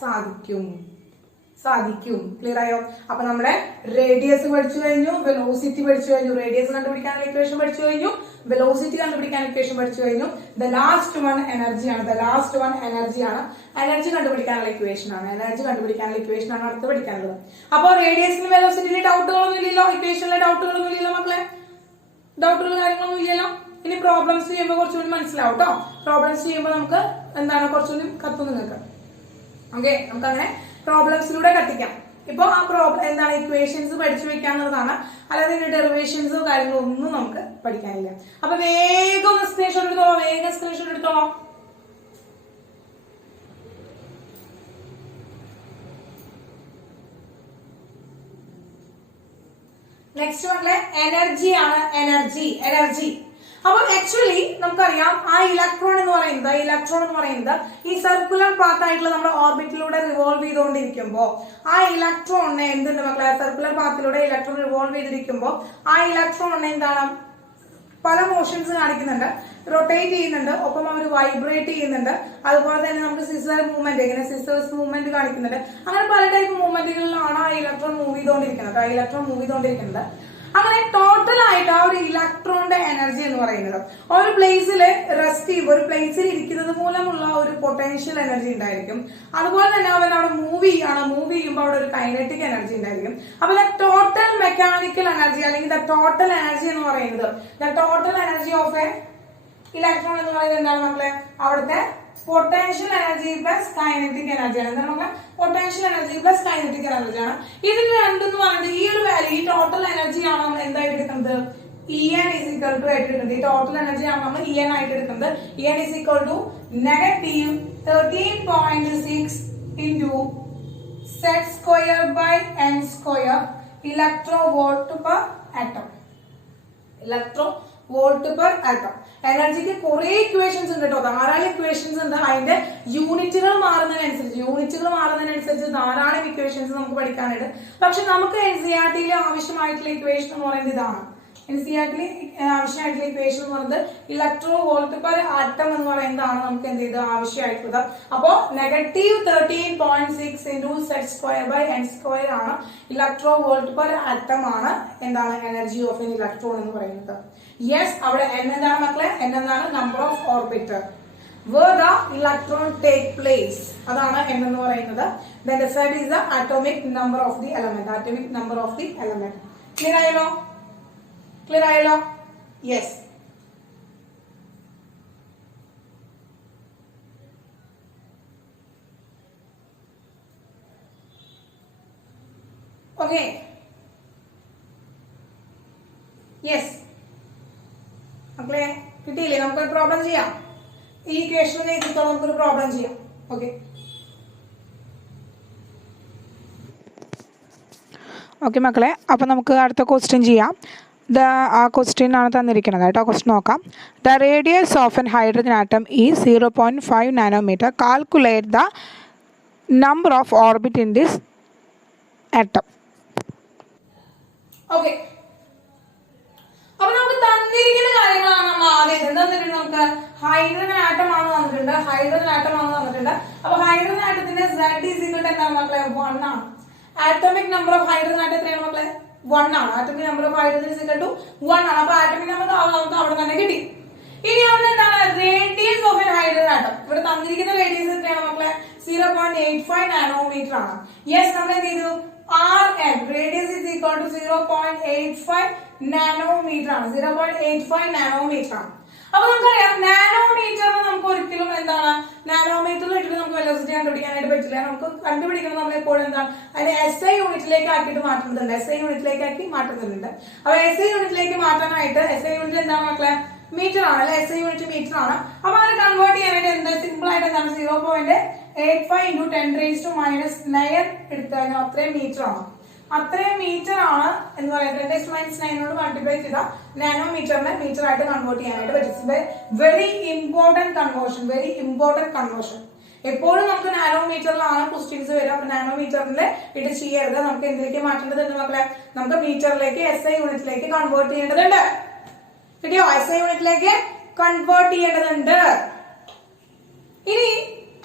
സാധിക്കും. ക്ലിയർ ആയോ? അപ്പൊ നമ്മുടെ റേഡിയസ് പഠിച്ചു കഴിഞ്ഞു, വെലോസിറ്റി പഠിച്ചു കഴിഞ്ഞു, റേഡിയസ് കണ്ടുപിടിക്കാനുള്ള ഇക്വേഷൻ പഠിച്ചു കഴിഞ്ഞു, വെലോസിറ്റി കണ്ടുപിടിക്കാൻ ഇക്വേഷൻ പഠിച്ചു കഴിഞ്ഞു. ദ ലാസ്റ്റ് വൺ എനർജിയാണ്. എനർജി കണ്ടുപിടിക്കാനുള്ള ഇക്വേഷൻ ആണ്. അടുത്ത് പഠിക്കാനുള്ളത്. അപ്പൊ റേഡിയസിന് വെലോസിറ്റിയിലെ ഡൗട്ടുകളൊന്നും ഇല്ലല്ലോ, ഇക്വേഷനിലെ ഡൗട്ടുകളൊന്നും ഇല്ലല്ലോ മക്കളെ, കാര്യങ്ങളൊന്നും ഇല്ലല്ലോ. ഇനി പ്രോബ്ലംസ് ചെയ്യുമ്പോൾ കുറച്ചുകൂടി മനസ്സിലാവും കേട്ടോ. പ്രോബ്ലംസ് ചെയ്യുമ്പോൾ നമുക്ക് എന്താണ് കുറച്ചുകൂടി കത്തും നിങ്ങൾക്ക്. ഓക്കെ, നമുക്ക് അങ്ങനെ പ്രോബ്ലംസിലൂടെ കത്തിക്കാം. ഇപ്പൊ ആ പ്രോബ്ലം എന്താണ് ഇക്വേഷൻസ് പഠിച്ചു വെക്കാന്നുള്ളതാണ്, അല്ലാതെ ഇതിന്റെ ഡെറിവേഷൻസോ കാര്യങ്ങളോ ഒന്നും നമുക്ക് പഠിക്കാനില്ല. അപ്പൊ വേഗം ഒന്ന് സ്ക്രീൻഷോട്ട് എടുത്തോളോ, വേഗം സ്ക്രീൻഷോട്ട് എടുത്തോളോ. നെക്സ്റ്റ് മക്കളെ എനർജി ആണ്, എനർജി. അപ്പൊ ആക്ച്വലി നമുക്കറിയാം ആ ഇലക്ട്രോൺ എന്ന് പറയുന്നത് ഈ സർക്കുലർ പാത്ത് ആയിട്ടുള്ള നമ്മുടെ ഓർബിറ്റിലൂടെ റിവോൾവ് ചെയ്തുകൊണ്ടിരിക്കുമ്പോ ആ ഇലക്ട്രോണിനെ എന്തുണ്ട് മക്കളെ, സർക്കുലർ പാത്തിലൂടെ ഇലക്ട്രോൺ റിവോൾവ് ചെയ്തിരിക്കുമ്പോ ആ ഇലക്ട്രോണിനെ എന്താണ് പല മോഷൻസ് കാണിക്കുന്നുണ്ട്, റൊട്ടേറ്റ് ചെയ്യുന്നുണ്ട്, ഒപ്പം അവർ വൈബ്രേറ്റ് ചെയ്യുന്നുണ്ട്. അതുപോലെ തന്നെ നമുക്ക് സിസർ മൂവ്മെന്റ്, ഇങ്ങനെ സിസേഴ്സ് മൂവ്മെന്റ് കാണിക്കുന്നുണ്ട്. അങ്ങനെ പല ടൈപ്പ് മൂവ്മെന്റുകളിലാണ് ആ ഇലക്ട്രോൺ മൂവ് ചെയ്തുകൊണ്ടിരിക്കുന്നത്. അങ്ങനെ ടോട്ടൽ ആയിട്ട് ആ ഒരു ഇലക്ട്രോണിന്റെ എനർജി എന്ന് പറയുന്നത് ഒരു പ്ലേസിൽ റെസ്റ്റ് ചെയ്യുമ്പോൾ, ഒരു പ്ലേസിൽ ഇരിക്കുന്നത് മൂലമുള്ള ഒരു പൊട്ടൻഷ്യൽ എനർജി ഉണ്ടായിരിക്കും. അതുപോലെ തന്നെ അവൻ അവിടെ മൂവ് ചെയ്യുമ്പോൾ അവിടെ ഒരു കൈനറ്റിക് എനർജി ഉണ്ടായിരിക്കും. അപ്പൊ ടോട്ടൽ മെക്കാനിക്കൽ എനർജി അല്ലെങ്കിൽ ടോട്ടൽ എനർജി എന്ന് പറയുന്നത് total energy of A electron എന്ന് പറയുന്നത് എന്താണ് മക്കളെ, അവിടുത്തെ പൊട്ടൻഷ്യൽ എനർജി പ്ലസ് കൈനറ്റിക് എനർജിയാണ്. എന്താണ് മക്കളെ, പൊട്ടൻഷ്യൽ എനർജി പ്ലസ് കൈനറ്റിക് എനർജിയാണ്. ഇതിന് രണ്ടെന്ന് പറയുന്നത് ഈ ഒരു വാല്യൂ, ഈ ടോട്ടൽ എനർജിയാണ് നമ്മൾ എന്തായിട്ട് എടുക്കുന്നത്, En is equal to ആയിട്ട് എടുക്കുന്നത്. ഈ ടോട്ടൽ എനർജിയാണ് നമ്മൾ En ആയിട്ട് എടുക്കുന്നത്. En is equal to negative 13.6 into Z square by N square electron-volt per atom. എനർജിക്ക് കുറെ ഇക്വേഷൻസ് ഉണ്ട് കേട്ടോ, ധാരാളം ഇക്വേഷൻസ് ഉണ്ട്. അതിന്റെ യൂണിറ്റുകൾ മാറുന്നതിനനുസരിച്ച് ധാരാളം ഇക്വേഷൻസ് നമുക്ക് പഠിക്കാനുണ്ട്. പക്ഷെ നമുക്ക് NCERT ആവശ്യമായിട്ടുള്ള ഇക്വേഷൻ എന്ന് പറയുന്നത് ഇതാണ്. NCERT ആവശ്യമായിട്ടുള്ള ഇക്വേഷൻ എന്ന് പറയുന്നത് ഇലക്ട്രോവോൾട്ട് പെർ ആറ്റം എന്ന് പറയുന്നതാണ് നമുക്ക് എന്ത് ചെയ്ത് ആവശ്യമായിട്ടുള്ളത്. അപ്പോ negative 13.6 into Z square by N square ആണ് ഇലക്ട്രോവോൾട്ട് പെർ ആറ്റം ആണ് എന്താണ് എനർജി ഓഫ് എൻ ഇലക്ട്രോൺ എന്ന് പറയുന്നത്. യെസ്, അവിടെ N എന്താണ് മക്കളെ, N എന്താണ് number of orbiter where the electron take place, അതാണ് N എന്ന് പറയുന്നത്. Then the Z is the atomic number of the element. Clear ആയല്ലോ? Yes. Okay. Yes. മക്കളെ കിട്ടിയില്ലേ? നമുക്കൊരു പ്രോബ്ലം ചെയ്യാം. ഈ ഇക്വേഷനെ എത്തിത്തോളം നമുക്കൊരു പ്രോബ്ലം ചെയ്യാം. ഓക്കെ മക്കളെ, അപ്പൊ നമുക്ക് അടുത്ത ക്വസ്റ്റ്യൻ ചെയ്യാം. ആ ക്വസ്റ്റ്യൻ ആണ് തന്നിരിക്കുന്നത് കേട്ടോ. ക്വസ്റ്റ്യൻ നോക്കാം. The radius of N hydrogen atom is 0.5 nanometre. Calculate the number of orbit in this atom. Okay, അപ്പൊ നമുക്ക് തന്നിരിക്കുന്ന കാര്യങ്ങളാണ് നമ്മൾ ആദ്യം തന്നിട്ടുണ്ട്. നമുക്ക് ഹൈഡ്രജൻ ആറ്റം ആണ് തന്നിട്ടുണ്ട്. അപ്പൊ ഹൈഡ്രജൻ ആറ്റത്തിന്റെ Z is equal to എന്താണ് മക്കളെ, 1 ആണ്. Atomic number of hydrogen atom എത്രയാണ് മക്കളെ, 1 ആണ്. Atomic number of hydrogen is equal to 1 ആണ്. അപ്പൊ ആറ്റോമിക് നമ്പർ നമുക്ക് അവിടെ തന്നെ കിട്ടി. ഇനി അവിടെ എന്താണ് radius of N hydrogen atom. ഇവിടെ തന്നിരിക്കുന്ന റേഡിയസ് എത്രയാണ് മക്കളെ, 0.85 നാനോമീറ്റർ ആണ്. യെസ്, നമ്മൾ എന്ത് ചെയ്തു, Rn radius is equal to 0.85 nanometre ആണ്. 0.85 നാനോമീറ്റർ ആണ്. അപ്പൊ നമുക്കറിയാം നാനോമീറ്ററിന് നമുക്ക് ഒരിക്കലും എന്താണ്, നാനോമീറ്ററിൽ ഇട്ടിട്ട് നമുക്ക് വെലോസിറ്റി കണ്ടുപിടിക്കാനായിട്ട് പറ്റില്ല. നമുക്ക് കണ്ടുപിടിക്കണം നമ്മൾ എപ്പോഴും എന്താണ് അതിനെ SI യൂണിറ്റിലേക്ക് ആക്കിയിട്ട് മാറ്റുന്നുണ്ട്. അപ്പൊ SI യൂണിറ്റിലേക്ക് മാറ്റാനായിട്ട് SI യൂണിറ്റ് എന്താണ് മക്കളെ, മീറ്റർ ആണ് അല്ലെ. SI യൂണിറ്റ് മീറ്റർ ആണ്. അപ്പൊ അതിനെ കൺവേർട്ട് ചെയ്യാനായിട്ട് എന്താ സിമ്പിൾ ആയിട്ട് എന്താണ് 0.85 into 10⁻⁹ എടുത്തു കഴിഞ്ഞാൽ അത്രയും മീറ്റർ ആണ്. എന്ന് പറയുന്നത് 10⁻⁹ കൊണ്ട് മൾട്ടിപ്ലൈ ചെയ്ത നാനോമീറ്ററിനെ മീറ്റർ ആയിട്ട് കൺവേർട്ട് ചെയ്യാനായിട്ട് പറ്റും. Very important conversion. എപ്പോഴും നമുക്ക് നാനോമീറ്ററിലാണ് ക്വസ്റ്റ്യൻസ് വരിക. അപ്പൊ നാനോമീറ്ററിൽ ഇത് ചെയ്യരുത്. നമുക്ക് എന്തിലേക്ക് മാറ്റേണ്ടതുണ്ട് മക്കളെ, നമുക്ക് മീറ്ററിലേക്ക് SI യൂണിറ്റിലേക്ക് കൺവേർട്ട് ചെയ്യേണ്ടതുണ്ട്. കിട്ടിയോ? SI യൂണിറ്റിലേക്ക് കൺവേർട്ട് ചെയ്യേണ്ടതുണ്ട്. ഇനി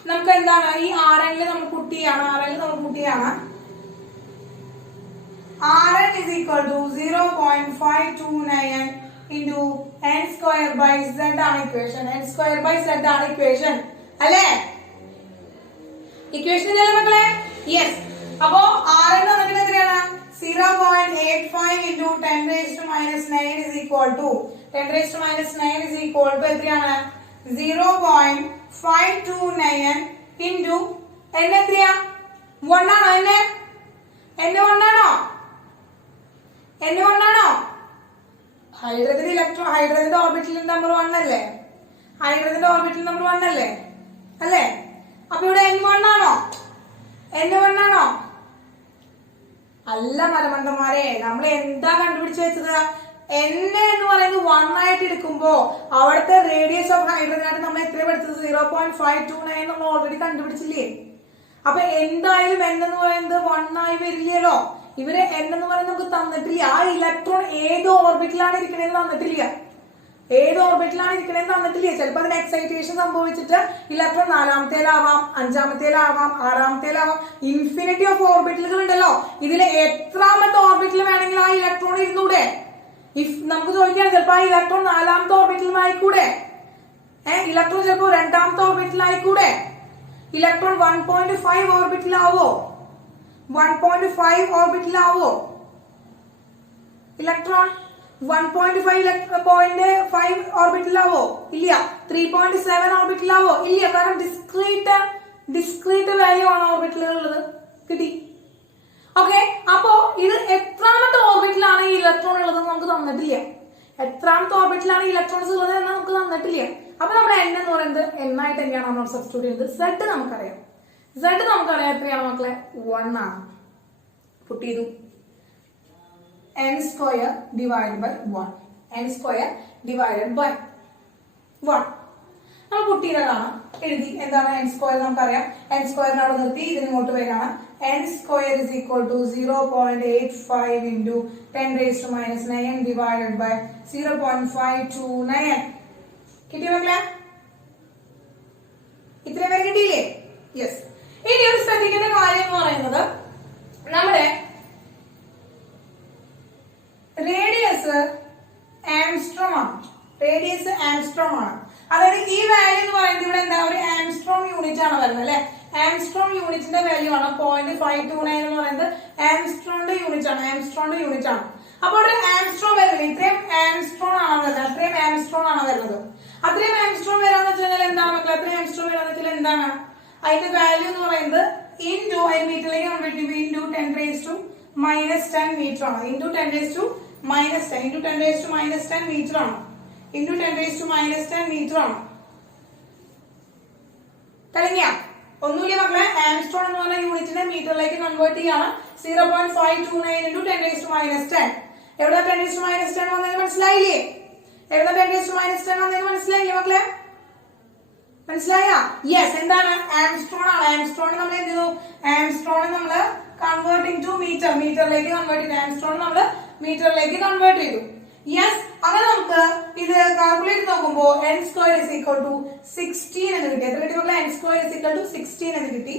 നമുക്ക് എന്താണ് ഈ Rn നമ്മൾ കുട്ടിയാണ്. Rn is equal to 0.529 into N square by Z ആണ് ഇക്വേഷൻ. അല്ലേ? ഇക്വേഷൻ ഇല്ലേ മക്കളെ? യെസ്. അപ്പോ Rn വന്നിട്ട് എത്രയാണ്, 0.85 into 10⁻⁹ is equal to 10⁻⁹ is equal to എത്രയാണ്, 0.529 into N എത്രയാ, 1 ആണ്. N1 ആണോ? N1 ആണോ? ഹൈഡ്രജന്റെ ഓർബിറ്റൽ നമ്പർ 1 അല്ലേ? ഹൈഡ്രജന്റെ ഓർബിറ്റൽ നമ്പർ 1 അല്ലേ? അല്ലേ? അപ്പൊ ഇവിടെ N1 ആണോ? N1 ആണോ? അല്ല മരമണ്ടന്മാരെ, നമ്മൾ എന്താ കണ്ടുപിടിച്ച് വെച്ചത്? N എന്ന് പറയുന്നത് 1 ആയിട്ട് എടുക്കുമ്പോ അവിടുത്തെ റേഡിയസ് ഓഫ് ഹൈഡ്രജൻ ആയിട്ട് നമ്മൾ എത്ര പഠിച്ചത്? 0.529 നമ്മൾ ഓൾറെഡി കണ്ടുപിടിച്ചില്ലേ? അപ്പൊ എന്തായാലും N എന്ന് പറയുന്നത് 1 ആയി വരില്ലല്ലോ. ഇവര് N എന്ന് പറയുന്നത് നമുക്ക് തന്നിട്ടില്ല. ആ ഇലക്ട്രോൺ ഏത് ഓർബിറ്റിലാണ് ഇരിക്കണേന്ന് തന്നിട്ടില്ല. ഏത് ഓർബിറ്റിലാണ് ഇരിക്കണേന്ന് തന്നിട്ടില്ല. ചിലപ്പോ അതിന് എക്സൈറ്റേഷൻ സംഭവിച്ചിട്ട് ഇലക്ട്രോൺ 4ാമത്തേലാവാം, 5ാമത്തേലാവാം, 6ാമത്തേലാവാം. ഇൻഫിനിറ്റി ഓഫ് ഓർബിറ്റലുകൾ ഉണ്ടല്ലോ. ഇതിൽ എത്രാമത്തെ ഓർബിറ്റിൽ വേണമെങ്കിലും ആ ഇലക്ട്രോൺ ഇരുന്നൂടെ? നമുക്ക് ചോദിക്കുകയാണ്, ചിലപ്പോ ആ ഇലക്ട്രോൺ 4ാമത്തെ ഓർബിറ്റലിലായിക്കൂടെ? ഇലക്ട്രോൺ ചിലപ്പോ 2ാമത്തെ ഓർബിറ്റലിലായിക്കൂടെ? ഇലക്ട്രോൺ 1.5 ഓർബിറ്റിലാവോ? 1.5 ഓർബിറ്റിലാവോ ഇലക്ട്രോൺ? 1.5 ഓർബിറ്റിലാവോ? ഇല്ല. 3.7 ഓർബിറ്റിലാവോ? ഇല്ല. കാരണം ഡിസ്ക്രീറ്റ് വാല്യൂ ആണ് ഓർബിറ്റലുകൾ ഉള്ളത്. കിട്ടി. ഓക്കെ. അപ്പോ ഇത് എത്രാമത്തെ ഓർബിറ്റിലാണ് ഈ ഇലക്ട്രോൺ ഉള്ളത് നമുക്ക് തന്നിട്ടില്ല. എത്രാമത്തെ ഓർബിറ്റിലാണ് ഇലക്ട്രോൺസ് ഉള്ളത് എന്ന് നമുക്ക് തന്നിട്ടില്ല. അപ്പൊ നമ്മുടെ N എന്ന് പറയുന്നത് എന്നായിട്ട് തന്നെയാണ് നമ്മൾ സബ്സ്റ്റിറ്റ്യൂട്ട് ചെയ്യുന്നത്. Z നമുക്കറിയാം. Z നമുക്കറിയാം എത്രയാണ് മക്കളെ? 1 ആണ്. പുട്ട് ചെയ്തു. N square divided by 1. N square divided by 1. നമ്മൾ പുട്ട് ചെയ്തതാണ്. എഴുതി. എന്താണ് N square നമുക്കറിയാം. N square അവിടെ നിർത്തി. ഇതിന് ഇങ്ങോട്ട് വരാണ്. N square is equal to 0.85 into 10 raised to minus 9 divided by 0.529. കിട്ടിയ മക്കളെ? ഇത്രയും പേര് കിട്ടിയില്ലേ? യെസ്. ഇനി ഒരു ശ്രദ്ധിക്കേണ്ട കാര്യം എന്ന് പറയുന്നത്, നമ്മുടെ റേഡിയസ് ആംസ്ട്രോം ആണ്. റേഡിയസ് ആംസ്ട്രോം ആണ്. അതായത് ഈ വാല്യൂ എന്ന് പറയുന്നത് ഇവിടെ എന്താ, ഒരു ആംസ്ട്രോം യൂണിറ്റ് ആണ് വരുന്നത് അല്ലെ? ആംസ്ട്രോം യൂണിറ്റിന്റെ വാല്യൂ ആണ് 0.529 എന്ന് പറയുന്നത്. ആംസ്ട്രോണിന്റെ യൂണിറ്റ് ആണ്. ആംസ്ട്രോണിന്റെ യൂണിറ്റ് ആണ്. അപ്പൊ ഇവിടെ ആംസ്ട്രോം വരുന്നത് ഇത്രയും ആംസ്ട്രോൺ ആണ് വരുന്നത്. അത്രയും ആംസ്ട്രോൺ ആണ് വരുന്നത്. അത്രയും ആംസ്ട്രോം വരാന്ന് വെച്ച് കഴിഞ്ഞാൽ എന്താണ് മക്കളെ? അത്രയും ആംസ്ട്രോം വരാന്ന് വെച്ചാൽ എന്താണ്? അതിന്റെ വാല്യൂ എന്ന് പറയുന്നത് ഇൻറ്റു അതിന് മീറ്ററിലേക്ക് കൺവേർട്ട് ചെയ്യുമ്പോൾ into 10 raised to minus 10 metre ആണ്. Into 10 raised to minus 10 into 10 raised to minus 10 metre ആണ്. Into 10 raised to minus 10 metre ആണ്. തെളിഞ്ഞ ഒന്നുമില്ല മക്കളെ. ആംസ്ട്രോൺ എന്ന് പറഞ്ഞ യൂണിറ്റിനെ മീറ്ററിലേക്ക് കൺവേർട്ട് ചെയ്യാണ്. 0.529 ഇൻറ്റു 10 raised to minus 10. എവിടെ 10 raised to minus 10 വന്നതിന് മനസ്സിലായില്ലേ? എവിടെ 10 raised to minus 10 വന്നതിന് മനസ്സിലായില്ലേ മക്കളെ? മനസ്സിലായ? യെസ്. എന്താണ്? ആംസ്ട്രോൺ ആണ്. ആംസ്ട്രോൺ നമ്മൾ എന്ത് ചെയ്തു? ആംസ്ട്രോൺ നമ്മൾ കൺവേർട്ടിംഗ് ടു മീറ്റർ, മീറ്ററിലേക്ക് കൺവേർട്ട് ചെയ്തു. ആംസ്ട്രോൺ നമ്മൾ മീറ്ററിലേക്ക് കൺവേർട്ട് ചെയ്തു. യെസ്. അങ്ങനെ നമുക്ക് ഇത് കാൽക്കുലേറ്റ് നോക്കുമ്പോൾ N square is equal to 16 എന്ന് കിട്ടി. എത്ര കിട്ടി മക്കളെ? N square is equal to 16 എന്ന് കിട്ടി.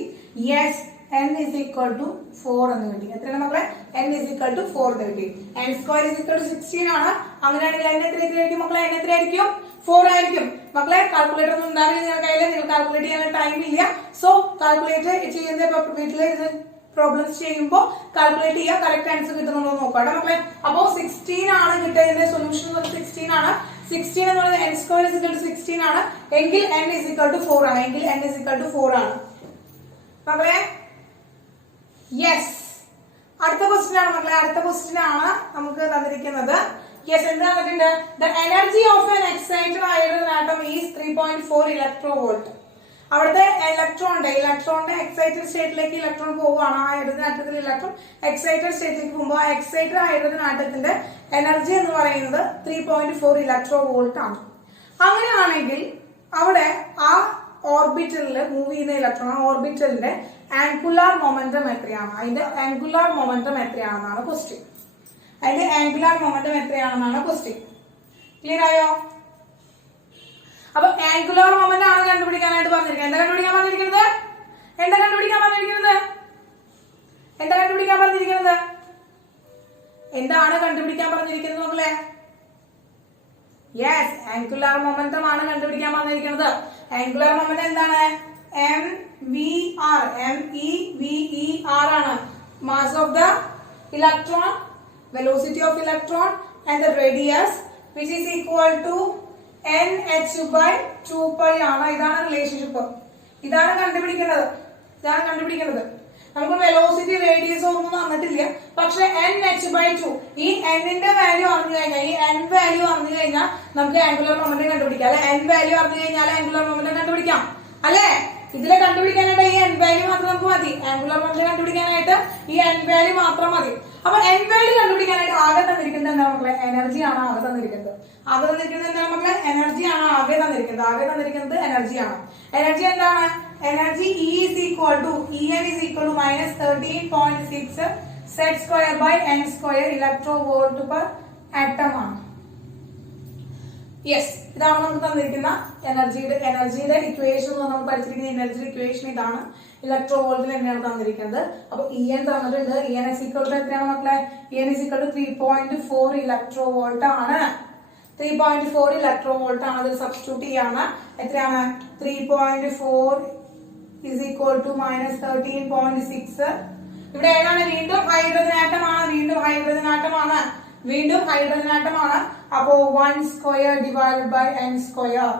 Yes. N is equal to 4 എന്ന് കിട്ടി. എത്രയാണ് മക്കളെ? N is equal to 4 എന്ന് കിട്ടി. N square is equal to 16 ആണ്. അങ്ങനെയാണെങ്കിൽ N എത്രയായിരിക്കും മക്കളെ? N എത്രയായിരിക്കും? 4 ആയിരിക്കും. മക്കളെ കാൽക്കുലേറ്റർ ഒന്നും ഉണ്ടാവില്ല നിങ്ങളുടെ കയ്യിൽ. നിങ്ങൾ കാൽക്കുലേറ്റ് ചെയ്യാൻ ടൈം ഇല്ല. സോ കാൽക്കുലേറ്റ് ചെയ്യുന്ന വീട്ടില് ഇത് പ്രോബ്ലംസ് ചെയ്യുമ്പോൾ കാൽക്കുലേറ്റ് ചെയ്യുക. കറക്റ്റ് ആൻസർ കിട്ടുന്നുണ്ടോ നോക്കാം മക്കളെ. അപ്പോ 16 ആണ് കിട്ടിയതിന്റെ സൊല്യൂഷൻ എന്ന് പറയുന്നത് 16 ആണ്. 16 എന്ന് പറയുന്നത് N square is equal to 16 ആണ്. എങ്കിൽ N is equal to 4 ആണ്. എങ്കിൽ N is equal to 4 ആണ് മക്കളെ. യെസ്. അടുത്ത ക്വസ്റ്റ്യൻ ആണ് മക്കളെ. അടുത്ത ക്വസ്റ്റ്യൻ ആണ് നമുക്ക് തന്നിരിക്കുന്നത്. യെസ്. എന്താ തന്നിട്ടുണ്ട്? The energy of an excited hydrogen atom is 3.4 ഇലക്ട്രോവോൾട്ട്. അവിടുത്തെ ഇലക്ട്രോണിന്റെ എക്സൈറ്റഡ് സ്റ്റേറ്റിലേക്ക് ഇലക്ട്രോൺ പോവുകയാണ്. ആ ഹൈഡ്രജൻ ആറ്റത്തിൽ ഇലക്ട്രോൺ എക്സൈറ്റഡ് സ്റ്റേറ്റിലേക്ക് പോകുമ്പോൾ ആ എക്സൈറ്റഡ് ഹൈഡ്രജൻ ആറ്റത്തിന്റെ എനർജി എന്ന് പറയുന്നത് 3.4 ഇലക്ട്രോവോൾട്ട് ആണ്. അങ്ങനെയാണെങ്കിൽ അവിടെ ആ ഓർബിറ്റലിൽ മൂവ് ചെയ്യുന്ന ഇലക്ട്രോൺ, ആ ഓർബിറ്റലിന്റെ ആംഗുലാർ മൊമെന്റം എത്രയാണ്? അതിന്റെ ആംഗുലാർ മൊമെന്റം എത്രയാണെന്നാണ് ക്വസ്റ്റ്യൻ. അതിന്റെ ആംഗുലാർ മൊമെന്റം എത്രയാണെന്നാണ് ക്വസ്റ്റ്യൻ. ക്ലിയർ ആയോ? അപ്പൊ ആംഗുലാർ മൊമെന്റ് ആണ് കണ്ടുപിടിക്കാനായിട്ട് പറഞ്ഞിരിക്കുന്നത്. എന്താ കണ്ടുപിടിക്കാൻ പറഞ്ഞിരിക്കുന്നത്? എന്താ കണ്ടുപിടിക്കാൻ പറഞ്ഞിരിക്കുന്നത്? എന്താ കണ്ടുപിടിക്കാൻ പറഞ്ഞിരിക്കുന്നത്? എന്താണ് കണ്ടുപിടിക്കാൻ പറഞ്ഞിരിക്കുന്നത് മക്കളെ? യെസ്. ആംഗുലാർ മൊമെന്റം ആണ് കണ്ടുപിടിക്കാൻ പറഞ്ഞിരിക്കുന്നത്. ആംഗുലാർ മൊമെന്റം എന്താണ്? MEVR. MEVER ആണ്. Mass of the electron, velocity of electron and the radius which is equal to NH/2π ആണ്. ഇതാണ് റിലേഷൻഷിപ്പ്. ഇതാണ് കണ്ടുപിടിക്കേണ്ടത്. നമുക്ക് വെലോസിറ്റി റേഡിയസ് ഒന്നും തന്നിട്ടില്ല. പക്ഷെ NH/2 ഈ n-ന്റെ വാല്യൂ അറിഞ്ഞു കഴിഞ്ഞാൽ, ഈ n വാല്യൂ അറിഞ്ഞു കഴിഞ്ഞാൽ നമുക്ക് ആംഗുലർ മൊമെന്റം കണ്ടുപിടിക്കാം അല്ലെ. n വാല്യൂ അറിഞ്ഞു കഴിഞ്ഞാൽ ആംഗുലർ മൊമെന്റം കണ്ടുപിടിക്കാം അല്ലെ. ഇതിലെ കണ്ടുപിടിക്കാനായിട്ട് ഈ n വാല്യൂ മാത്രം നമുക്ക് മതി. ആംഗുലർ മൊമെന്റം കണ്ടുപിടിക്കാനായിട്ട് ഈ n വാല്യൂ മാത്രം മതി. അപ്പൊ n വാല്യൂ കണ്ടുപിടിക്കാനായിട്ട് ആകെ തന്നിരിക്കുന്നത് എന്താ മക്കളെ? എനർജിയാണ് ആകെ തന്നിരിക്കുന്നത്. ആകെ തന്നിരിക്കുന്നത് എന്താണ് മക്കളെ? എനർജിയാണ് ആകെ തന്നിരിക്കുന്നത്. ആകെ തന്നിരിക്കുന്നത് എനർജിയാണ്. എനർജി എന്താണ്? Energy E is equal to En is equal to minus 13.6 Z square by n square electrovolt per atom ആണ്. യെസ്, ഇതാണ് നമുക്ക് തന്നിരിക്കുന്ന എനർജിയുടെ ഇക്വേഷൻ. നമ്മൾ പഠിച്ചിരിക്കുന്ന എനർജിയുടെ ഇക്വേഷൻ ഇതാണ്. ഇലക്ട്രോവോൾട്ടിൽ തന്നെയാണ് തന്നിരിക്കുന്നത്. അപ്പൊ En തന്നിട്ടുണ്ട്. En is equal to എത്രയാണ് മക്കളെ? En is equal to 3.4 ഇലക്ട്രോവോൾട്ട് ആണ്. 3.4 ഇലക്ട്രോവോൾട്ട് ആണ്. അതിൽ സബ്സ്റ്റിറ്റ്യൂട്ട് ചെയ്യാണ്. എത്രയാണ്? 3.4 is equal to minus 13.6. ഇവിടെ ഏതാണ്? വീണ്ടും ഹൈഡ്രജൻ ആറ്റമാണ്. വീണ്ടും ഹൈഡ്രജൻ ആറ്റമാണ്. അപ്പോ 1 square divided by n square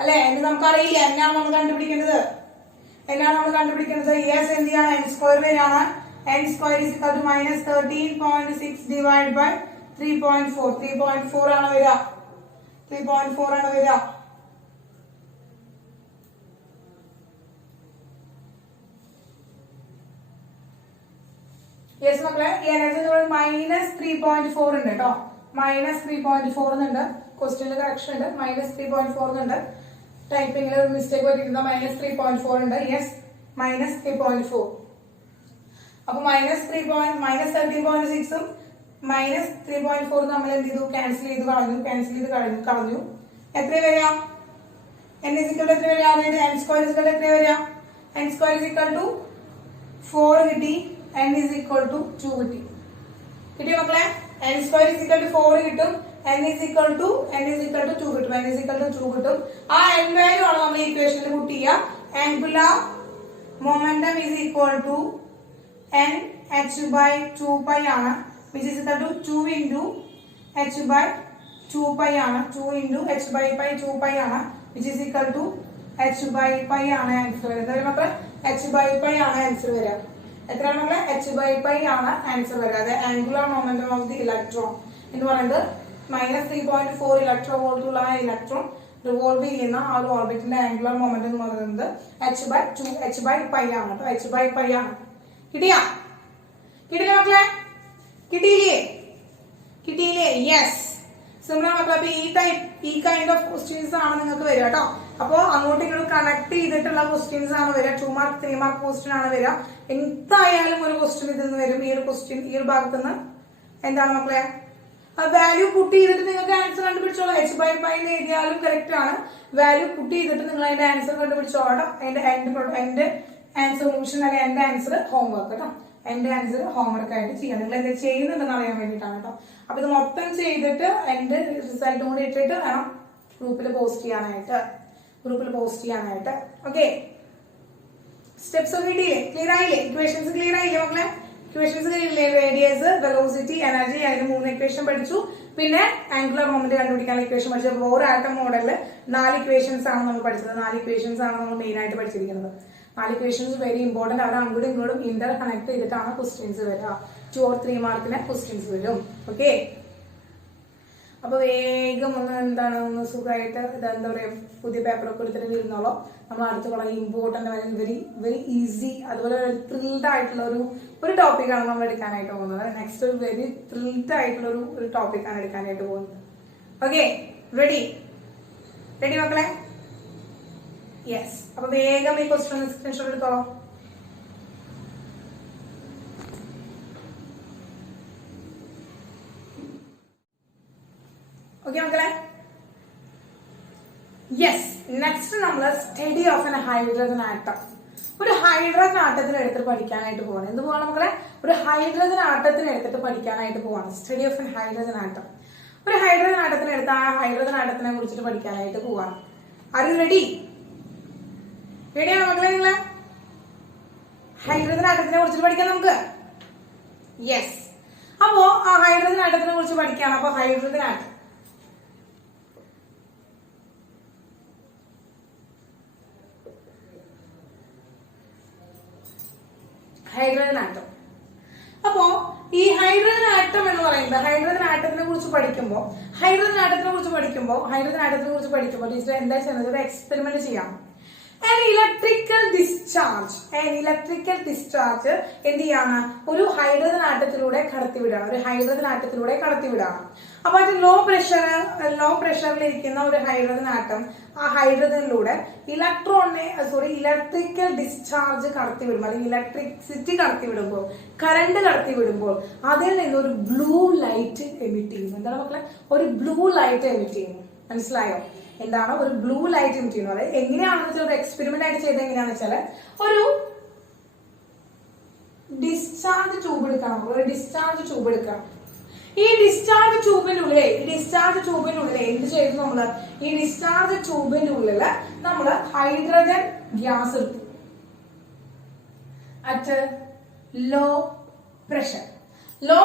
അല്ലെ. എന്ന് നമുക്കറിയില്ല. എന്നാണ് നമ്മൾ കണ്ടുപിടിക്കേണ്ടത്? യെസ്, എന്ത് ചെയ്യാണ്? n സ്ക്വയർ വരെയാണ്. n square is equal to minus 13.6 divided by 3.4. 3.4 ആണ് വരിക. 3.4 ആണ് വരിക. യെസ് മക്കളെ, ഈ എനർജി മൈനസ് 3.4 ഉണ്ട് കേട്ടോ. മൈനസ് 3.4 എന്നുണ്ട്. ക്വസ്റ്റ്യനിൽ കറക്ഷൻ ഉണ്ട്. മൈനസ് 3.4 എന്നുണ്ട്. ടൈപ്പിംഗിൽ ഒരു മിസ്റ്റേക്ക് പറ്റിയിരുന്ന മൈനസ് 3.4 ഉണ്ട്. Yes, minus 3.4. അപ്പൊ മൈനസ് 13.6ഉം മൈനസ് 3.4 നമ്മൾ എന്ത് ചെയ്തു? ക്യാൻസൽ ചെയ്ത് കളഞ്ഞു. എത്ര വരിക? n is equal to എത്ര വരിക? അതായത് n square is equal to എത്ര വരിക? n square is equal to 4 കിട്ടി. n is equal to 2 കിട്ടി. കിട്ടിയോ മക്കളെ? n square is equal to 4 കിട്ടും. n is equal to 2 കിട്ടും. ആ n വാല്യൂ ആണ് നമ്മൾ ഈ ഇക്വേഷനിൽ പുട്ട് ചെയ്യുക. Angular momentum is equal to nh/2π ആണ്. which is equal to 2 into h/2π ആണ്. 2 into h/2π ആണ്. which is equal to h/π ആണ് ആൻസർ വരിക. എന്താ മക്കളെ? h/π ആണ് ആൻസർ വരിക. എത്രയാണ് മക്കളെ? h/π ആണ് ആൻസർ വരിക. അതായത് angular momentum of the electron എന്ന് പറയുന്നത് മൈനസ് 3.4 ഇലക്ട്രോ വോൾട്ടുള്ള ആ ഇലക്ട്രോൺ റിവോൾവ് ചെയ്യുന്ന ആ ഒരു ഓർബിറ്റിന്റെ ആംഗുലർ മൊമെന്റം എന്ന് പറയുന്നത് h/π ആണ് കേട്ടോ. h/π ആണ്. കിട്ടിയില്ലേ മക്കളെ? കിട്ടിയില്ലേ? യെസ്, സിമ്പിൾ മക്കളെ. അപ്പൊ ഈ കൈൻഡ് ഓഫ് ക്വസ്റ്റ്യൻസ് ആണ് നിങ്ങൾക്ക് വരിക കേട്ടോ. അപ്പോ അങ്ങോട്ടും ഇങ്ങോട്ടും കണക്ട് ചെയ്തിട്ടുള്ള ക്വസ്റ്റ്യൻസ് ആണ് വരിക. 2 മാർക്ക് 3 മാർക്ക് ക്വസ്റ്റ്യൻ ആണ് വരിക. എന്തായാലും ഒരു ക്വസ്റ്റ്യൻ ഇതിൽ നിന്ന് വരും. ഈ ഒരു ഭാഗത്ത് നിന്ന് എന്താണ് മക്കളെ? വാല്യൂ പുട്ട് ചെയ്തിട്ട് നിങ്ങൾക്ക് ആൻസർ കണ്ടുപിടിച്ചോളാം. h/π എന്ന് എഴുതിയാലും കറക്റ്റ് ആണ്. വാല്യൂ പുട്ട് ചെയ്തിട്ട് നിങ്ങൾ അതിന്റെ ആൻസർ കണ്ടുപിടിച്ചോളാം. അതിന്റെ ആൻസർ സൊല്യൂഷൻ അല്ലെങ്കിൽ എന്റെ ആൻസർ ഹോംവർക്ക് കേട്ടോ. എന്റെ ആൻസർ ഹോംവർക്ക് ആയിട്ട് ചെയ്യാം. നിങ്ങൾ എന്താ ചെയ്യുന്നുണ്ടെന്ന് അറിയാൻ വേണ്ടിയിട്ടാണ് കേട്ടോ. അപ്പൊ ഇത് മൊത്തം ചെയ്തിട്ട് എന്റെ റിസൾട്ടും കൂടി ഇട്ടിട്ട് വേണം ഗ്രൂപ്പിൽ പോസ്റ്റ് ചെയ്യാനായിട്ട്. ഓക്കെ, സ്റ്റെപ്സ് ഒക്കെ കിട്ടിയില്ലേ? ക്ലിയർ ആയില്ലേ? ഇക്വേഷൻസ് ക്ലിയർ ആയില്ലേ മക്കളെ? Equations clear. Radius, velocity, energy, അതിന് 3 ഇക്വേഷൻ പഠിച്ചു. പിന്നെ ആംഗുലർ മൊമെന്റ് കണ്ടുപിടിക്കാനുള്ള ഇക്വേഷൻ പഠിച്ചു. ബോർ ആറ്റം മോഡലില് 4 ഇക്വേഷൻസ് ആണ് നമ്മൾ പഠിച്ചത്. 4 ഇക്വേഷൻസ് ആണ് നമ്മൾ മെയിൻ ആയിട്ട് പഠിച്ചിരിക്കുന്നത്. 4 ഇക്വേഷൻസ് വെരി ഇമ്പോർട്ടന്റ്. അവർ അങ്ങോട്ടും ഇങ്ങോട്ടും ഇന്റർ കണക്ട് ചെയ്തിട്ടാണ് ക്വസ്റ്റ്യൻസ് വരിക. 2 or 3 മാർക്കിന് ക്വസ്റ്റ്യൻസ് വരും. ഓക്കെ, അപ്പൊ വേഗം ഒന്ന് സുഖമായിട്ട് എന്താ പറയാ, പുതിയ പേപ്പറൊക്കെ എടുത്തിട്ട് ഇരുന്നോളോ. നമ്മൾ അടുത്ത് വളരെ ഇമ്പോർട്ടന്റ്, വെരി ഈസി, അതുപോലെ ത്രിൽഡ് ആയിട്ടുള്ള ഒരു ടോപ്പിക്കാണ് നമ്മൾ എടുക്കാനായിട്ട് പോകുന്നത്. നെക്സ്റ്റ് ഒരു വെരി ത്രിൽഡ് ആയിട്ടുള്ള ഒരു ടോപ്പിക്കാണ് എടുക്കാനായിട്ട് പോകുന്നത്. ഓക്കെ, റെഡി മക്കളെ? യെസ്. അപ്പൊ വേഗം ഈ ക്വസ്റ്റ്യൻ സ്ക്രീൻഷോട്ട് എടുത്തോളോ. ഓക്കെ മക്കളെ? യെസ്. നെക്സ്റ്റ് നമ്മൾ study of N hydrogen atom. ഒരു ഹൈഡ്രജൻ ആറ്റത്തിന് എടുത്തിട്ട് പഠിക്കാനായിട്ട് പോവാണ്. എന്ത് പോവാണ് മക്കളെ? ഒരു ഹൈഡ്രജൻ ആറ്റത്തിന് എടുത്തിട്ട് പഠിക്കാനായിട്ട് പോവാണ്. Study of N hydrogen atom. ഒരു ഹൈഡ്രജൻ ആറ്റത്തിന് എടുത്ത് ആ ഹൈഡ്രജൻ ആറ്റത്തിനെ കുറിച്ചിട്ട് പഠിക്കാനായിട്ട് പോവാണ്. Are you ready? റെഡിയാണോ മക്കളെ? നിങ്ങള് ഹൈഡ്രജൻ ആറ്റത്തിനെ കുറിച്ചിട്ട് പഠിക്കാം നമുക്ക്. യെസ്. അപ്പോ ആ ഹൈഡ്രജൻ ആറ്റത്തിനെ കുറിച്ച് പഠിക്കാണ്. അപ്പൊ ഹൈഡ്രജൻ ആറ്റം ഹൈഡ്രജൻ ആറ്റം. അപ്പോ ഈ ഹൈഡ്രജൻ ആറ്റം എന്ന് പറയുന്നത് ഹൈഡ്രജൻ ആറ്റത്തിനെ കുറിച്ച് പഠിക്കുമ്പോൾ ടീച്ചർ എന്താ ചെയ്യുന്നത്, ഒരു എക്സ്പെരിമെന്റ് ചെയ്യാം. An electrical discharge എന്ത് ചെയ്യാണ്, ഒരു ഹൈഡ്രജൻ ആറ്റത്തിലൂടെ കടത്തിവിടാണ്. അപ്പൊ അത് ലോ പ്രഷറിലിരിക്കുന്ന ഒരു ഹൈഡ്രജൻ ആറ്റം ആ ഹൈഡ്രജനിലൂടെ ഇലക്ട്രിക്കൽ ഡിസ്ചാർജ് കടത്തിവിടുമ്പോൾ അല്ലെങ്കിൽ ഇലക്ട്രിസിറ്റി കടത്തിവിടുമ്പോൾ, കറണ്ട് കടത്തിവിടുമ്പോൾ അതിൽ നിന്ന് ഒരു ബ്ലൂ ലൈറ്റ് എമിറ്റ് ചെയ്യുന്നു. എന്താണ് മക്കളെ, ഒരു ബ്ലൂ ലൈറ്റ് എമിറ്റ് ചെയ്യുന്നു. മനസ്സിലായോ? എന്താണ് ഒരു ബ്ലൂ ലൈറ്റ് എമിറ്റ് ചെയ്യുന്നത്? അതായത് എങ്ങനെയാണെന്ന് വെച്ചാൽ ഒരു എക്സ്പെരിമെന്റ് ആയിട്ട് ചെയ്തത് എങ്ങനെയാണെന്ന് വെച്ചാൽ ഒരു ഡിസ്ചാർജ് ട്യൂബ് എടുക്കണം. ഈ ഡിസ്ചാർജ് ട്യൂബിനുള്ളിൽ എന്ത് ചെയ്തു നമ്മള്, ഈ ഡിസ്ചാർജ് ട്യൂബിനുള്ളില് നമ്മള് ഹൈഡ്രജൻ ഗ്യാസ് എടുത്തു അറ്റ് ലോ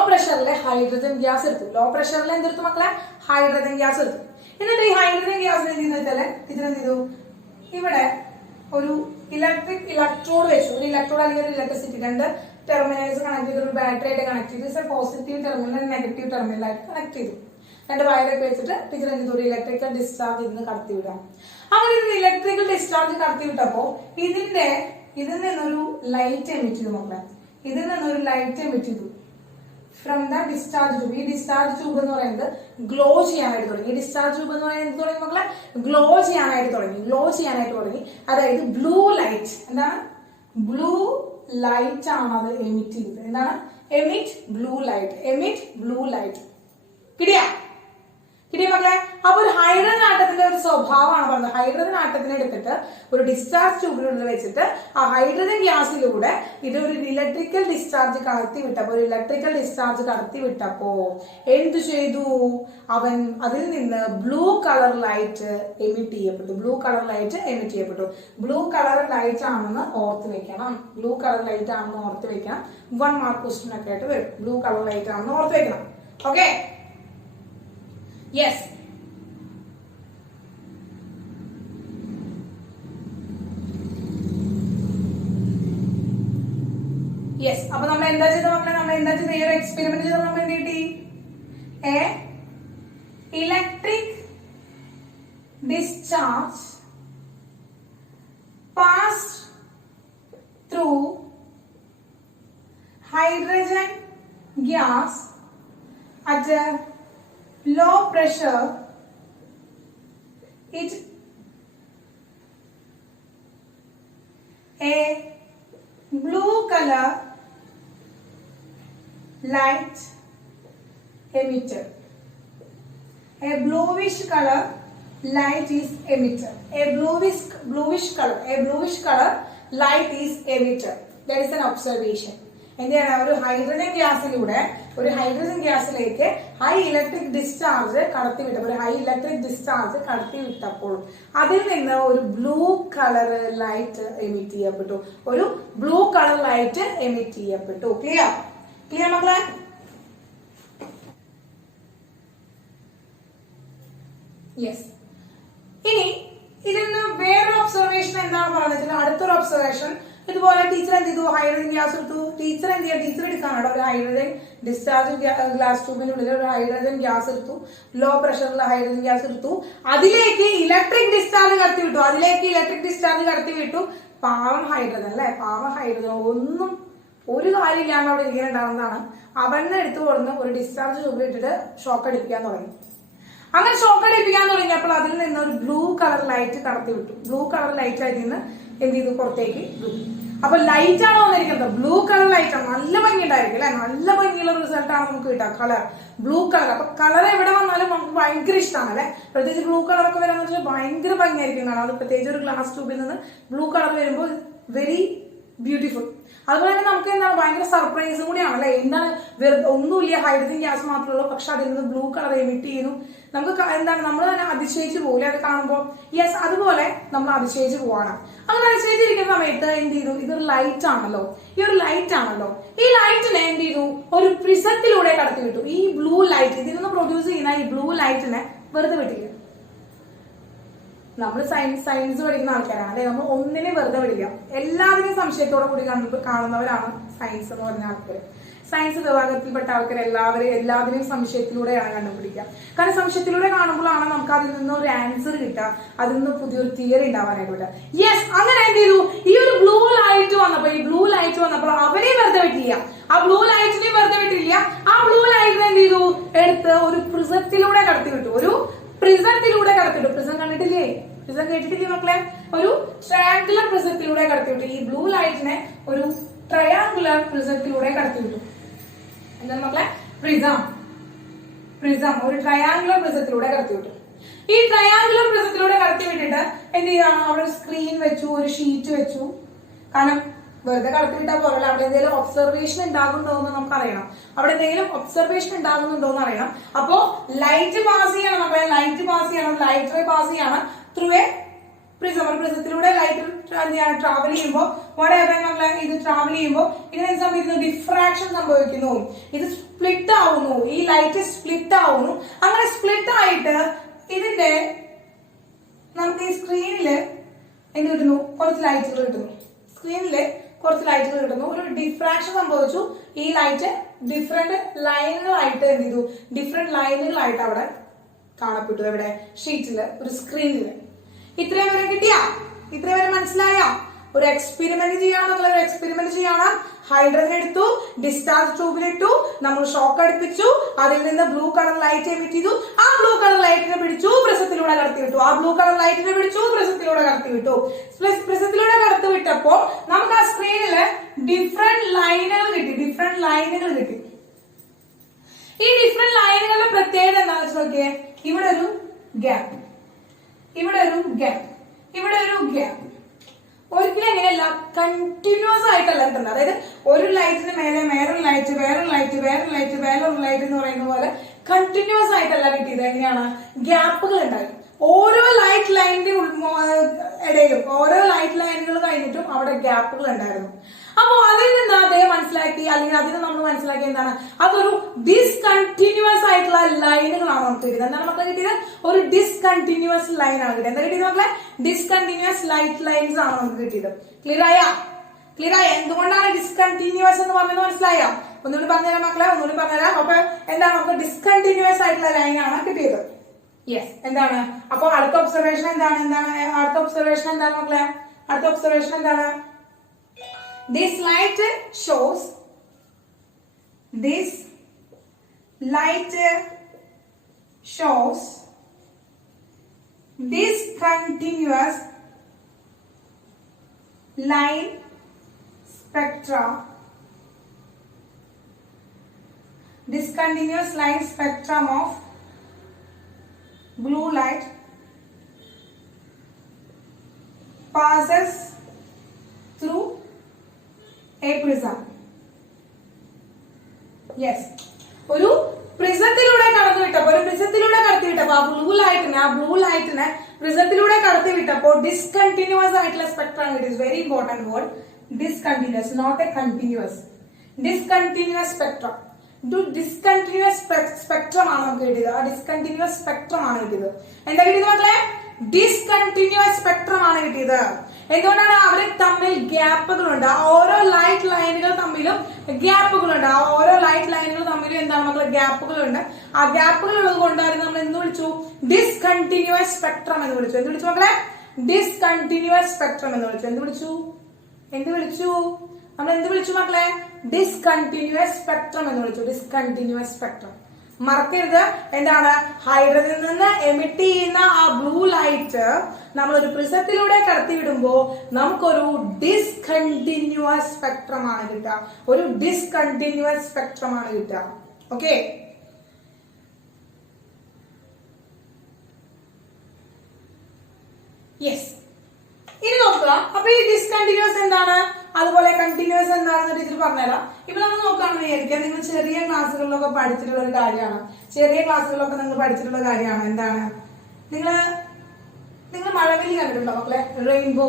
പ്രഷറിലെ ഹൈഡ്രജൻ ഗ്യാസ് എടുത്തു. ലോ പ്രഷറിൽ എന്തെടുത്തു മക്കളെ, ഹൈഡ്രജൻ ഗ്യാസ് എടുത്തു. എന്നിട്ട് ഈ ഹൈഡ്രജൻ ഗ്യാസ് എന്ത് വെച്ചാല് ഇതിനെന്ത് ചെയ്തു, ഇവിടെ ഒരു ഇലക്ട്രോഡ് വെച്ചു. ഒരു ഇലക്ട്രോഡ് അല്ലെങ്കിൽ ഒരു ഇലക്ട്രിസിറ്റി, രണ്ട് ടെർമിനൽസ് കണക്ട് ചെയ്ത് ഒരു ബാറ്ററി ആയിട്ട് കണക്ട് ചെയ്ത് പോസിറ്റീവ് ടെർമിനൽ നെഗറ്റീവ് ടെർമിനലായിട്ട് കണക്ട് ചെയ്തു. രണ്ട് വയറൊക്കെ വെച്ചിട്ട് ടീച്ചർ എന്ത് ചെയ്തു, ഒരു ഇലക്ട്രിക്കൽ ഡിസ്ചാർജ് ഇതിന് കടത്തിവിടാം. അങ്ങനെ ഇതിന് ഇലക്ട്രിക്കൽ ഡിസ്ചാർജ് കടത്തിവിട്ടപ്പോ ഇതിൽ നിന്നൊരു ലൈറ്റ് എമിറ്റ് ചെയ്തു മക്കളെ. From the discharge tube. ഈ ഡിസ്ചാർജ് ട്യൂബ് എന്ന് പറയുന്നത് ഗ്ലോ ചെയ്യാനായിട്ട് തുടങ്ങി. ഗ്ലോ ചെയ്യാനായിട്ട് തുടങ്ങി. അതായത് ബ്ലൂ ലൈറ്റ്, എന്താണ്, ബ്ലൂ ലൈറ്റ് ആണ് അത് എമിറ്റ് ചെയ്തത്. എന്താണ്, എമിറ്റ് ബ്ലൂ ലൈറ്റ്. കിട്ടിയ മക്കളെ? അപ്പൊ ഒരു ഹൈഡ്രജൻ ആറ്റത്തിന്റെ ഒരു സ്വഭാവമാണ് പറഞ്ഞത്. ഹൈഡ്രജൻ ആറ്റത്തിനെ എടുത്തിട്ട് ഒരു ഡിസ്ചാർജ് ട്യൂബിനുള്ളിൽ വെച്ചിട്ട് ആ ഹൈഡ്രജൻ ഗ്യാസിലൂടെ ഇതൊരു ഇലക്ട്രിക്കൽ ഡിസ്ചാർജ് കടത്തിവിട്ടപ്പോ എന്തു ചെയ്തു, അതിൽ നിന്ന് ബ്ലൂ കളർ ലൈറ്റ് എമിറ്റ് ചെയ്യപ്പെട്ടു. ബ്ലൂ കളർ ലൈറ്റ് ആണെന്ന് ഓർത്ത് വെക്കണം. 1 മാർക്ക് ക്വസ്റ്റ്യൻ ഒക്കെ ആയിട്ട് വരും. ബ്ലൂ കളർ ലൈറ്റ് ആണെന്ന് ഓർത്ത് വെക്കണം. Okay, yes. അപ്പൊ നമ്മൾ എന്താ ചെയ്ത മക്കളെ, ഈ ഒരു എക്സ്പെരിമെന്റ് ചെയ്ത് നമ്മൾ എന്ത് കിട്ടി, electric discharge passed through hydrogen gas at low pressure. It a blue color light emitted. A bluish color light is emitted. A bluish color light is emitted. That is an observation. എന്താണ്, ഒരു hydrogen ഗ്യാസിലേക്ക് high electric discharge കടത്തിവിട്ടപ്പോൾ അതിൽ നിന്ന് ഒരു blue colour light emit ചെയ്യപ്പെട്ടു. Clear മക്കളെ? Yes. ഇനി ഇതിൽ നിന്ന് വേറൊരു ഒബ്സർവേഷൻ എന്താണ് പറയുന്നത്, അടുത്തൊരു ഒബ്സർവേഷൻ ഇതുപോലെ ടീച്ചർ എന്ത് ചെയ്തു, ഹൈഡ്രജൻ ഗ്യാസ് എടുത്തു. ടീച്ചർ എടുക്കാനാണ് ഒരു ഹൈഡ്രജൻ ഡിസ്ചാർജ് ഗ്ലാസ് ട്യൂബിനുള്ളിൽ ഒരു ഹൈഡ്രജൻ ഗ്യാസ് എടുത്തു. ലോ പ്രഷറിലുള്ള ഹൈഡ്രജൻ ഗ്യാസ് എടുത്തു. അതിലേക്ക് ഇലക്ട്രിക് ഡിസ്ചാർജ് കടത്തിവിട്ടു. പാവം ഹൈഡ്രജൻ ഒന്നും ഒരു കാര്യമില്ലാണ്ട് അവിടെ ഇരിക്കുന്നുണ്ടാവുന്നതാണ്. അവനെ എടുത്തു കൊടുന്ന് ഒരു ഡിസ്ചാർജ് ട്യൂബിൽ ഇട്ടിട്ട് ഷോക്ക് അടിപ്പിക്കാൻ തുടങ്ങി. അങ്ങനെ ഷോക്ക് അടിപ്പിക്കാൻ തുടങ്ങിയപ്പോൾ അതിൽ നിന്ന് ഒരു ബ്ലൂ കളർ ലൈറ്റ് കടത്തിവിട്ടു. അതിൽ നിന്ന് എന്ത് ചെയ്തു, പുറത്തേക്ക്. അപ്പൊ ലൈറ്റ് ആണോ വന്നിരിക്കുന്നത്, ബ്ലൂ കളർ ലൈറ്റ് ആണ്. നല്ല ഭംഗി ഉണ്ടായിരിക്കും അല്ലെ, നല്ല ഭംഗിയുള്ള റിസൾട്ട് ആണ് നമുക്ക് കിട്ടുക. Colour blue colour. അപ്പൊ കളർ എവിടെ വന്നാലും നമുക്ക് ഭയങ്കര ഇഷ്ടമാണ് അല്ലെ. പ്രത്യേകിച്ച് ബ്ലൂ കളർ ഒക്കെ വരാന്ന് വെച്ചാൽ ഭയങ്കര ഭംഗിയായിരിക്കും കാണാം. അത് പ്രത്യേകിച്ച് ഒരു ഗ്ലാസ് ട്യൂബിൽ നിന്ന് ബ്ലൂ കളർ വരുമ്പോൾ വെരി ബ്യൂട്ടിഫുൾ. അതുപോലെ തന്നെ നമുക്ക് എന്താണ് ഭയങ്കര സർപ്രൈസും കൂടിയാണ് അല്ലെ. എന്താണ്, ഒന്നുമില്ല, ഹൈഡ്രജൻ ഗ്യാസ് മാത്രമേ ഉള്ളൂ, പക്ഷെ അതിൽ നിന്ന് ബ്ലൂ കളർ എമിറ്റ് ചെയ്യുന്നു. നമുക്ക് എന്താണ്, നമ്മൾ തന്നെ അതിശയിച്ചു പോകില്ല അത് കാണുമ്പോൾ. യെസ്, അതുപോലെ നമ്മൾ അതിശയിച്ചു പോവാണ്. അങ്ങനെ അതിശയിച്ചിരിക്കുന്ന സമയത്ത് എന്ത് ചെയ്തു, ഇതൊരു ലൈറ്റ് ആണല്ലോ. ഈ ലൈറ്റിനെ എന്ത് ചെയ്തു, ഒരു പ്രിസത്തിലൂടെ കടത്തിവിട്ടു. ഈ ബ്ലൂ ലൈറ്റ് ഇതിൽ നിന്ന് പ്രൊഡ്യൂസ് ചെയ്യുന്ന ഈ ബ്ലൂ ലൈറ്റിനെ വെറുതെ വിട്ടില്ല. നമ്മൾ സയൻസ് പഠിക്കുന്ന ആൾക്കാരാണ് അല്ലെ. നമ്മൾ ഒന്നിനെ വെറുതെ വിടില്ല, എല്ലാവരെയും സംശയത്തോടെ കൂടി കാണുന്നവരാണ് സയൻസ് എന്ന് പറഞ്ഞ ആൾക്കാർ. സയൻസ് വിഭാഗത്തിൽപ്പെട്ട ആൾക്കാർ എല്ലാവരെയും സംശയത്തിലൂടെയാണ് കണ്ടുപിടിക്കുക. കാരണം സംശയത്തിലൂടെ കാണുമ്പോഴാണ് നമുക്ക് അതിൽ നിന്ന് ഒരു ആൻസർ കിട്ടുക, അതിൽ നിന്ന് പുതിയൊരു തിയറി ഉണ്ടാവാനായിട്ട് പറ്റുക. യെസ്, അങ്ങനെ എന്ത് ചെയ്തു, ഈ ഒരു ബ്ലൂ ലൈറ്റ് വന്നപ്പോൾ അവരെയും വെറുതെ വിട്ടില്ല, ആ ബ്ലൂ ലൈറ്റിനെയും വെറുതെ വിട്ടില്ല. ആ ബ്ലൂ ലൈറ്റിനെ എന്ത് ചെയ്തു, എടുത്ത് ഒരു പ്രിസത്തിലൂടെ കടത്തി വിട്ടു. പ്രിസം കണ്ടിട്ടില്ലേ? പ്രിസം കേട്ടിട്ടില്ലേ മക്കളെ? ഒരു ട്രയാങ്കുലർ പ്രിസത്തിലൂടെ കടത്തി വിട്ടു. ഈ ബ്ലൂ ലൈറ്റിനെ ഒരു ട്രയാങ്കുലർ പ്രിസത്തിലൂടെ കടത്തി വിട്ടു. എന്താണ് മക്കളെ? പ്രിസം ഒരു ട്രയാങ്കുലർ പ്രിസത്തിലൂടെ കടത്തി വിട്ടു. ഈ ട്രയാങ്കുലർ പ്രിസത്തിലൂടെ കടത്തി വിട്ടിട്ട് എന്ത് ചെയ്യാണ്, അവിടെ ഒരു സ്ക്രീൻ വെച്ചു, ഒരു ഷീറ്റ് വെച്ചു. കാരണം വെറുതെ കടത്തി വിട്ടാൽ പോരല്ല, അവിടെ എന്തെങ്കിലും ഒബ്സർവേഷൻ ഉണ്ടാകുന്നുണ്ടോ എന്ന് നമുക്ക് അറിയണം. അപ്പോ ലൈറ്റ് പാസ് ചെയ്യണം, നമ്മുടെ ലൈറ്റ് റേ പാസ് ചെയ്യണം ത്രൂ എ പ്രിസം. ഒരു പ്രിസത്തിലൂടെ ലൈറ്റ് ട്രാവൽ ചെയ്യുമ്പോൾ ഇത് ട്രാവൽ ചെയ്യുമ്പോൾ ഇതിനെ സംഭവിക്കുന്നു, ഡിഫ്രാക്ഷൻ സംഭവിക്കുന്നു, ഇത് സ്പ്ലിറ്റ് ആവുന്നു, ഈ ലൈറ്റ് സ്പ്ലിറ്റ് ആവുന്നു. അങ്ങനെ സ്പ്ലിറ്റ് ആയിട്ട് ഇതിന്റെ നമുക്ക് ഈ സ്ക്രീനില് എന്ത് കിട്ടുന്നു, കുറച്ച് ലൈറ്റുകൾ കിട്ടുന്നു. ഒരു ഡിഫ്രാക്ഷൻ സംഭവിച്ചു. ഈ ലൈറ്റ് ഡിഫറെന്റ് ലൈനുകളായിട്ട് എന്ത് ചെയ്തു, അവിടെ കാണപ്പെട്ടു. എവിടെ? ഷീറ്റില്, ഒരു സ്ക്രീനില്. ഇത്രയും വരെ മനസ്സിലായോ? ഒരു എക്സ്പെരിമെന്റ് ചെയ്യണം. ഹൈഡ്രജൻ എടുത്തു, ഡിസ്ചാർജ് ട്യൂബിലിട്ടു, നമ്മൾ ഷോക്ക് അടുപ്പിച്ചു, അതിൽ നിന്ന് ബ്ലൂ കളർ ലൈറ്റ് എമിറ്റ് ചെയ്തു. ആ ബ്ലൂ കളർ ലൈറ്റിനെ പിടിച്ചു, പ്രിസത്തിലൂടെ കടത്തി വിട്ടു. പ്രിസത്തിലൂടെ കടത്തി വിട്ടപ്പോൾ നമുക്ക് ആ സ്ക്രീനില് ഡിഫറെന്റ് ലൈനുകൾ കിട്ടി. ഈ ഡിഫറെന്റ് ലൈനുകളുടെ പ്രത്യേകത എന്താണെന്ന് വെച്ച് നോക്കിയേ. ഇവിടെ ഒരു ഗ്യാപ്പ്, ഒരിക്കലും എങ്ങനെയല്ല, കണ്ടിന്യൂസ് ആയിട്ടല്ല കിട്ടുന്നത്. അതായത് ഒരു ലൈറ്റിന് മേലെ വേറൊരു ലൈറ്റ് എന്ന് പറയുന്ന പോലെ കണ്ടിന്യൂസ് ആയിട്ടല്ല കിട്ടിയത്. എങ്ങനെയാണ്? ഗ്യാപ്പുകൾ ഉണ്ടായി. ഓരോ ലൈറ്റ് ലൈനിന്റെ ഇടയിലും, ഓരോ ലൈറ്റ് ലൈനുകൾ കഴിഞ്ഞിട്ടും അവിടെ ഗ്യാപ്പുകൾ ഉണ്ടായിരുന്നു. അപ്പോ അതിൽ നിന്ന് അദ്ദേഹം മനസ്സിലാക്കി, അല്ലെങ്കിൽ അതിന് നമ്മൾ മനസ്സിലാക്കി എന്താണ്, അതൊരു ഡിസ്കണ്ടിന്യൂസ് ആയിട്ടുള്ള ലൈനുകളാണ് നമുക്ക് കിട്ടിയത്. എന്താണ് മക്കളെ കിട്ടിയത്? ഒരു ഡിസ്കണ്ടിന്യൂസ് ലൈൻ ആണ് കിട്ടിയത്. എന്താ കിട്ടിയത് മക്കളെ? ഡിസ്കണ്ടിന്യൂസ് ലൈറ്റ് ലൈൻസ് ആണ് നമുക്ക് കിട്ടിയത്. ക്ലിയർ ആയ? എന്തുകൊണ്ടാണ് ഡിസ്കണ്ടിന്യൂസ് എന്ന് പറഞ്ഞത് മനസ്സിലായോ? ഒന്നുകൂടി പറഞ്ഞുതരാം മക്കളെ, അപ്പൊ എന്താണ്, നമുക്ക് ഡിസ്കണ്ടിന്യൂസ് ആയിട്ടുള്ള ലൈൻ ആണ് കിട്ടിയത്. യെസ്, എന്താണ് അപ്പൊ അടുത്ത ഒബ്സർവേഷൻ എന്താണ് മക്കളെ? അടുത്ത ഒബ്സർവേഷൻ എന്താണ്? This light shows discontinuous line spectrum of blue light passes through a prism. Yes, ഒരു പ്രിസത്തിലൂടെ കടത്തിവിട്ടപ്പോൾ ആ ബ്ലൂ ലൈറ്റിനെ പ്രിസത്തിലൂടെ കടത്തിവിട്ടപ്പോൾ ഡിസ്കണ്ടിന്യൂസ് ആയിട്ടുള്ള spectrum. It is very important word, discontinuous, not a continuous. Discontinuous spectrum ആണ് നമുക്ക് കിട്ടിയത്. ആ ഡിസ്കണ്ടിന്യൂസ് സ്പെക്ട്രം ആണ് കിട്ടിയത്. എന്താ കിട്ടിയത് മക്കളെ? ഡിസ്കണ്ടിന്യൂസ് സ്പെക്ട്രം ആണ് കിട്ടിയത്. എന്തുകൊണ്ടാണ്? അവർ തമ്മിൽ ഗ്യാപ്പുകളുണ്ട്. ഓരോ ലൈറ്റ് ലൈനുകൾ തമ്മിലും ഗ്യാപ്പുകളുണ്ട്. എന്താണ് മക്കളെ? ഗ്യാപ്പുകളുണ്ട്. ആ ഗ്യാപ്പുകൾ ഉള്ളത് കൊണ്ടാണ് നമ്മൾ എന്ത് വിളിച്ചു? ഡിസ്കണ്ടിന്യൂസ് സ്പെക്ട്രം എന്ന് വിളിച്ചു. എന്ത് വിളിച്ചു മക്കളെ? ഡിസ്കണ്ടിന്യൂസ് സ്പെക്ട്രം എന്ന് വിളിച്ചു. എന്ത് വിളിച്ചു മക്കളെ? ഡിസ്കണ്ടിന്യൂസ് സ്പെക്ട്രം എന്ന് വിളിച്ചു. Discontinuous spectrum. മറക്കരുത്. എന്താണ്? ഹൈഡ്രജനിൽ നിന്ന് എമിറ്റ് ചെയ്യുന്ന ആ ബ്ലൂ ലൈറ്റ് നമ്മളൊരു പ്രിസത്തിലൂടെ കടത്തിവിടുമ്പോ നമുക്കൊരു ഡിസ്കണ്ടിന്യൂസ് സ്പെക്ട്രം ആണ് കിട്ടുക. Okay, yes. ഇനി നോക്കുക. അപ്പൊ ഈ ഡിസ്കണ്ടിന്യൂസ് എന്താണ്, അതുപോലെ കണ്ടിന്യൂസ് എന്താണെന്ന് ടീച്ചർ പറഞ്ഞുതരാം. ഇപ്പൊ നമ്മൾ നോക്കുകയാണെന്ന് വിചാരിക്കാം, നിങ്ങൾ ചെറിയ ക്ലാസ്സുകളിലൊക്കെ പഠിച്ചിട്ടുള്ള ഒരു കാര്യമാണ്. എന്താണ്? നിങ്ങൾ മഴവില്ല് കണ്ടിട്ടുണ്ടോ മക്കളെ? റെയിൻബോ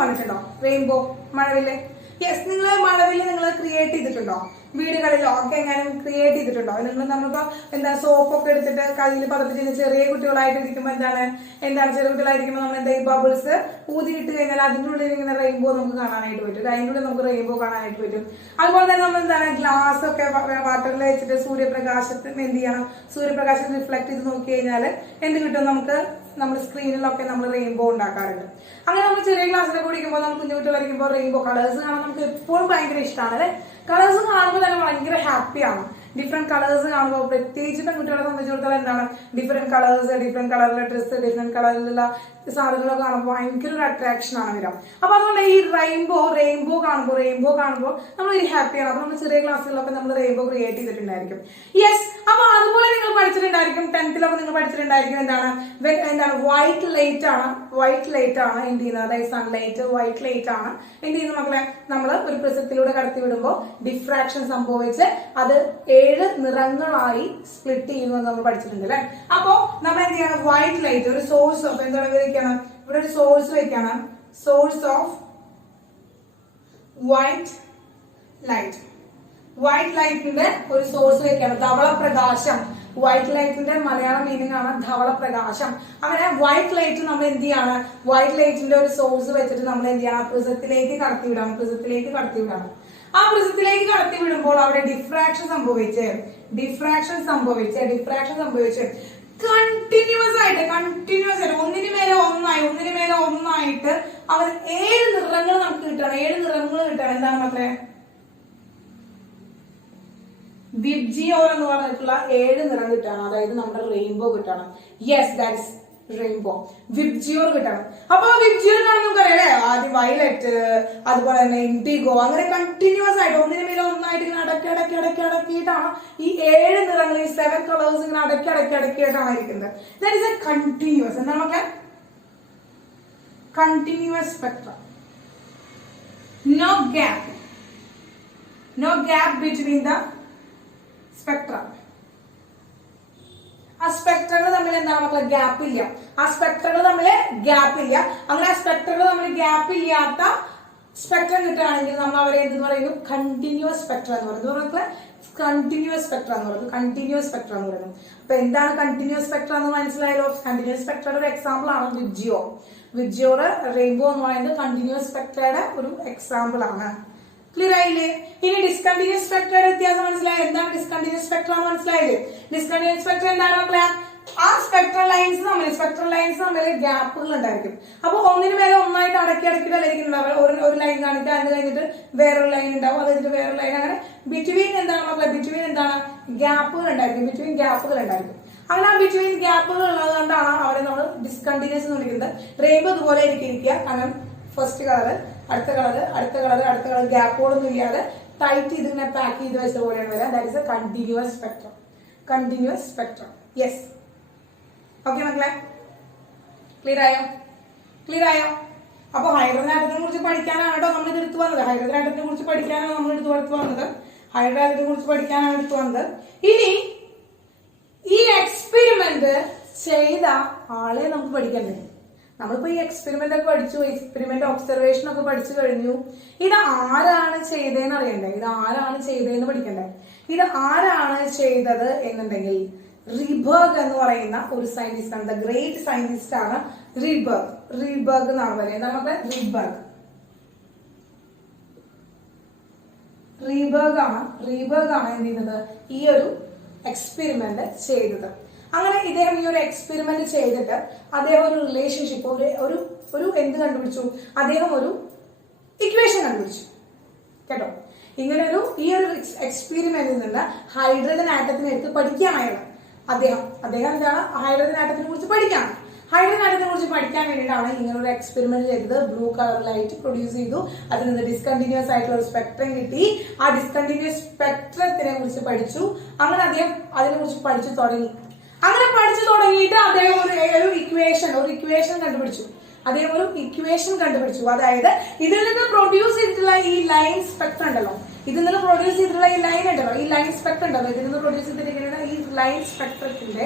കണ്ടിട്ടുണ്ടോ? മഴവില്ല്. യെസ്, നിങ്ങൾ മഴവില്ല് ക്രിയേറ്റ് ചെയ്തിട്ടുണ്ടോ? വീടുകളിലോ ഒക്കെ എങ്ങാനും ക്രിയേറ്റ് ചെയ്തിട്ടുണ്ടോ? അല്ലെങ്കിൽ നമ്മളിപ്പോ എന്താ സോപ്പൊക്കെ എടുത്തിട്ട് കയ്യിൽ പതപ്പിച്ച് ചെറിയ കുട്ടികളായിട്ട് ഇരിക്കുമ്പോൾ എന്താണ് ചെറിയ കുട്ടികളായിരിക്കുമ്പോൾ നമ്മൾ എന്താ ഈ ബബിൾസ് ഊതിയിട്ട് കഴിഞ്ഞാൽ അതിൻ്റെ ഉള്ളിൽ ഇങ്ങനെ റെയിൻബോ നമുക്ക് കാണാനായിട്ട് പറ്റും. അതിൻ്റെ ഉള്ളിൽ നമുക്ക് റെയിൻബോ കാണാനായിട്ട് പറ്റും. അതുപോലെ തന്നെ നമ്മൾ ഗ്ലാസ് ഒക്കെ വാട്ടറിൽ വെച്ചിട്ട് സൂര്യപ്രകാശത്തിന് എന്ത് ചെയ്യണം, സൂര്യപ്രകാശം റിഫ്ലക്ട് ചെയ്ത് നോക്കി കഴിഞ്ഞാൽ എന്ത് കിട്ടും, നമുക്ക് നമ്മുടെ സ്ക്രീനിലൊക്കെ നമ്മൾ റെയിൻബോ ഉണ്ടാക്കാറുണ്ട്. അങ്ങനെ നമ്മൾ ചെറിയ ക്ലാസ്സിലൊക്കെ കുടിക്കുമ്പോൾ നമുക്ക് കുഞ്ഞു കുട്ടികളായിരിക്കുമ്പോൾ റെയിൻബോ കളേഴ്സ് കാണാൻ നമുക്ക് എപ്പോഴും ഭയങ്കര ഇഷ്ടമാണ് അല്ലെ. കളേഴ്സ് കാണുമ്പോൾ തന്നെ ഭയങ്കര ഹാപ്പിയാണ്. ഡിഫറെന്റ് കളേഴ്സ് കാണുമ്പോൾ പ്രത്യേകിച്ച് പെൺകുട്ടികളെ സംബന്ധിച്ചിടത്തോളം എന്താണ് ഡിഫറെന്റ് കളേഴ്സ്, ഡിഫറെന്റ് കളറിലുള്ള ഡ്രസ്സ്, ഡിഫറെന്റ് കളറിലുള്ള സാധനങ്ങളൊക്കെ കാണുമ്പോൾ ഭയങ്കര ഒരു അട്രാക്ഷൻ ആണ് വരാം. അപ്പൊ അതുകൊണ്ട് ഈ റെയിൻബോ കാണുമ്പോൾ നമ്മൾ ഒരു ഹാപ്പിയാണ്. അപ്പൊ നമ്മൾ ചെറിയ ക്ലാസ്സുകളിലൊക്കെ നമ്മൾ റെയിൻബോ ക്രിയേറ്റ് ചെയ്തിട്ടുണ്ടായിരിക്കും. യെസ്, അപ്പൊ അതുപോലെ നിങ്ങൾ പഠിച്ചിട്ടുണ്ടായിരിക്കും 10th നിങ്ങൾ പഠിച്ചിട്ടുണ്ടായിരിക്കും എന്താണ് വൈറ്റ് ലൈറ്റ് ആണ് എന്ത് ചെയ്യുന്നത്, അതായത് സൺലൈറ്റ് വൈറ്റ് ലൈറ്റ് ആണ് എന്ത് ചെയ്യുന്നത് മക്കളെ, നമ്മൾ ഒരു പ്രിസത്തിലൂടെ കടത്തി വിടുമ്പോൾ ഡിഫ്രാക്ഷൻ സംഭവിച്ച് അത് 7 നിറങ്ങളായി സ്പ്ലിറ്റ് ചെയ്യുന്നത് നമ്മൾ പഠിച്ചിട്ടുണ്ട് അല്ലെ. അപ്പോ നമ്മൾ എന്ത് ചെയ്യണം, വൈറ്റ് ലൈറ്റ് ഒരു സോഴ്സ് ഓഫ് എന്താണ് വെക്കണം, ഇവിടെ ഒരു സോഴ്സ് വെക്കണം, സോഴ്സ് ഓഫ് വൈറ്റ് ലൈറ്റിന്റെ ഒരു സോഴ്സ് വെക്കണം, ധവളപ്രകാശം. വൈറ്റ് ലൈറ്റിന്റെ മലയാളം മീനിങ് ആണ് ധവളപ്രകാശം. അങ്ങനെ വൈറ്റ് ലൈറ്റ് നമ്മൾ എന്ത് ചെയ്യാണ്, വൈറ്റ് ലൈറ്റിന്റെ ഒരു സോഴ്സ് വെച്ചിട്ട് നമ്മൾ എന്ത് ചെയ്യണം, പ്രിസത്തിലേക്ക് കടത്തിവിടണം. ആ പ്രിസത്തിലേക്ക് കടത്തി വിടുമ്പോൾ അവിടെ ഡിഫ്രാക്ഷൻ സംഭവിച്ച് കണ്ടിന്യൂസ് ആയിട്ട് ഒന്നിനു മേലെ ഒന്നായിട്ട് അവർ 7 നിറങ്ങൾ നമുക്ക് കിട്ടണം. 7 നിറങ്ങൾ കിട്ടണം. എന്താണ് മക്കളെ, വിബ്ജിയോർ എന്ന് പറഞ്ഞിട്ടുള്ള 7 നിറം കിട്ടണം. അതായത് നമ്മുടെ റെയിൻബോ കിട്ടണം. Yes, that is rainbow. VIBGYOR കിട്ടണം. അപ്പൊ വിബ്ജിയോർ കാണുമ്പോൾ നമുക്കറിയാം അല്ലെ, ആദ്യം വയലറ്റ്, അതുപോലെ തന്നെ ഇൻഡിഗോ, അങ്ങനെ കണ്ടിന്യൂസ് ആയിട്ട് ഒന്നിനു മേലെ ഒന്നായിട്ട് ഇങ്ങനെ അടക്കിയിട്ടാണ് ഈ 7 നിറങ്ങൾ, ഈ 7 കളേഴ്സ് ഇങ്ങനെ അടക്കിയിട്ടാണ് ഇരിക്കുന്നത്. That is A continuous. എന്താണ് നമുക്ക് continuous spectrum. no gap between the spectra. ആ സ്പെക്ട്രകൾ തമ്മിൽ എന്താണ് മക്കളെ, ഗ്യാപ്പ് ഇല്ല. അങ്ങനെ ആ സ്പെക്ട്രകൾ തമ്മിൽ ഗ്യാപ്പ് ഇല്ലാത്ത സ്പെക്ട്രം കിട്ടുകയാണെങ്കിൽ നമ്മൾ അവരെ എന്ത് പറയുന്നു, കണ്ടിന്യൂസ് സ്പെക്ട്ര എന്ന് പറയുന്നത്. കണ്ടിന്യൂസ് സ്പെക്ട്ര എന്ന് പറയുന്നത്. അപ്പൊ എന്താണ് കണ്ടിന്യൂസ് സ്പെക്ട്ര എന്ന് മനസ്സിലായല്ലോ. കണ്ടിന്യൂസ് സ്പെക്ട്രയുടെ ഒരു എക്സാമ്പിൾ ആണ് വിബ്ജിയോർ റെയിൻബോ എന്ന് പറയുന്നത് കണ്ടിന്യൂസ് സ്പെക്ട്രയുടെ ഒരു എക്സാമ്പിൾ ആണ്. ക്ലിയർ ആയില്ലേ? ഇനി ഡിസ്കണ്ടിന്യൂസ് സ്പെക്ട്രയുടെ വ്യത്യാസം മനസ്സിലായി. എന്താണ് ഡിസ്കണ്ടിന്യൂസ് സ്പെക്ട്ര എന്ന് മനസ്സിലായില്ലേ? ഡിസ്കണ്ടിന്യൂസ് സ്പെക്ട്ര എന്താണ് മക്കളെ, ആ സ്പെക്ട്രൽ ലൈൻസ് തമ്മിൽ ഗ്യാപ്പുകൾ ഉണ്ടായിരിക്കും. അപ്പൊ ഒന്നിനു മേലെ ഒന്നായിട്ട് അടക്കിയിട്ടല്ലായിരിക്കും ഒരു ലൈൻ കാണിക്കുക, അത് കഴിഞ്ഞിട്ട് വേറൊരു ലൈൻ ഉണ്ടാവും, അത് കഴിഞ്ഞിട്ട് വേറൊരു ലൈൻ, അങ്ങനെ ബിറ്റ്വീൻ എന്താണ് ഗ്യാപ്പുകൾ ഉണ്ടായിരിക്കും. അങ്ങനെ ആ ബിറ്റ്വീൻ ഗ്യാപ്പുകൾ ഉള്ളതുകൊണ്ടാണ് അവരെ നമ്മൾ ഡിസ്കണ്ടിന്യൂസ് എന്ന് വിളിക്കുന്നത്. റെയിൻബോ ഇതുപോലെ ഇരിക്കുക, കാരണം ഫസ്റ്റ് കളറ് അടുത്ത കളർ ഗ്യാപ്പുകളൊന്നും ഇല്ലാതെ ടൈറ്റ് ചെയ്ത് ഇങ്ങനെ പാക്ക് ചെയ്ത് വെച്ച പോലെയാണ് വരാം. That is A continuous spectrum. Yes, okay മക്കളെ, ക്ലിയർ ആയോ? അപ്പൊ ഹൈഡ്രജൻ ആറ്റത്തിനെ കുറിച്ച് പഠിക്കാനാണ് കേട്ടോ നമ്മൾ ഇത് എടുത്തു വന്നത്. ഹൈഡ്രജൻ ആറ്റത്തിനെ കുറിച്ച് പഠിക്കാനാണ് നമ്മൾ എടുത്തു വന്നത്. ഇനി ഈ എക്സ്പെരിമെന്റ് ചെയ്ത ആളെ നമുക്ക് പഠിക്കണ്ടേ? നമ്മളിപ്പോ ഈ എക്സ്പെരിമെന്റ് ഒക്കെ പഠിച്ചു, എക്സ്പെരിമെന്റ് ഒബ്സർവേഷൻ ഒക്കെ പഠിച്ചു കഴിഞ്ഞു. ഇത് ആരാണ് ചെയ്തതെന്ന് അറിയണ്ടേ? പഠിക്കണ്ടേ? ഇത് ആരാണ് ചെയ്തത് എന്നുണ്ടെങ്കിൽ റീബർഗ് എന്ന് പറയുന്ന ഒരു സയന്റിസ്റ്റ് ആണ്. ദ ഗ്രേറ്റ് സയന്റിസ്റ്റ് ആണ് റീബർഗ് എന്നാണ് പറയുന്നത്. എന്താണ് നമുക്ക് റീബർഗ് ആണ് എന്ത് ചെയ്യുന്നത്, ഈ ഒരു എക്സ്പെരിമെന്റ് ചെയ്തത്. അങ്ങനെ ഇദ്ദേഹം ഈ ഒരു എക്സ്പെരിമെന്റ് ചെയ്തിട്ട് അദ്ദേഹം ഒരു റിലേഷൻഷിപ്പ് ഒരു എന്ത് കണ്ടുപിടിച്ചു, അദ്ദേഹം ഒരു ഇക്വേഷൻ കണ്ടുപിടിച്ചു കേട്ടോ. ഇങ്ങനെ ഈ ഒരു എക്സ്പെരിമെന്റിൽ നിന്ന് ഹൈഡ്രജൻ ആറ്റത്തിനെ എടുത്ത് പഠിക്കുകയാണ് അദ്ദേഹം എന്താണ് ഹൈഡ്രജൻ ആറ്റത്തിനെ കുറിച്ച് പഠിക്കുകയാണ്. ഹൈഡ്രജൻ ആറ്റത്തിനെ കുറിച്ച് പഠിക്കാൻ വേണ്ടിയിട്ടാണ് ഇങ്ങനെ ഒരു എക്സ്പെരിമെന്റ് ചെയ്തത്. ബ്ലൂ കളർ ലൈറ്റ് പ്രൊഡ്യൂസ് ചെയ്തു, അതിൽ നിന്ന് ഡിസ്കണ്ടിന്യൂസ് ആയിട്ടുള്ള ഒരു സ്പെക്ട്രം കിട്ടി. ആ ഡിസ്കണ്ടിന്യൂസ് സ്പെക്ട്രത്തിനെ കുറിച്ച് പഠിച്ചു. അങ്ങനെ അദ്ദേഹം അതിനെ കുറിച്ച് പഠിച്ചു തുടങ്ങി. അങ്ങനെ പഠിച്ചു തുടങ്ങിയിട്ട് അദ്ദേഹം ഒരു ഇക്വേഷൻ കണ്ടുപിടിച്ചു. അതായത് ഇതിൽ നിന്ന് പ്രൊഡ്യൂസ് ചെയ്തിട്ടുള്ള ഈ ലൈൻ സ്പെക്ട്രം ഉണ്ടല്ലോ, ഈ ലൈൻ സ്പെക്ട്രം ഉണ്ടല്ലോ, ഇതിൽ നിന്ന് പ്രൊഡ്യൂസ് ചെയ്തിരിക്കുന്ന ഈ ലൈൻ സ്പെക്ട്രത്തിന്റെ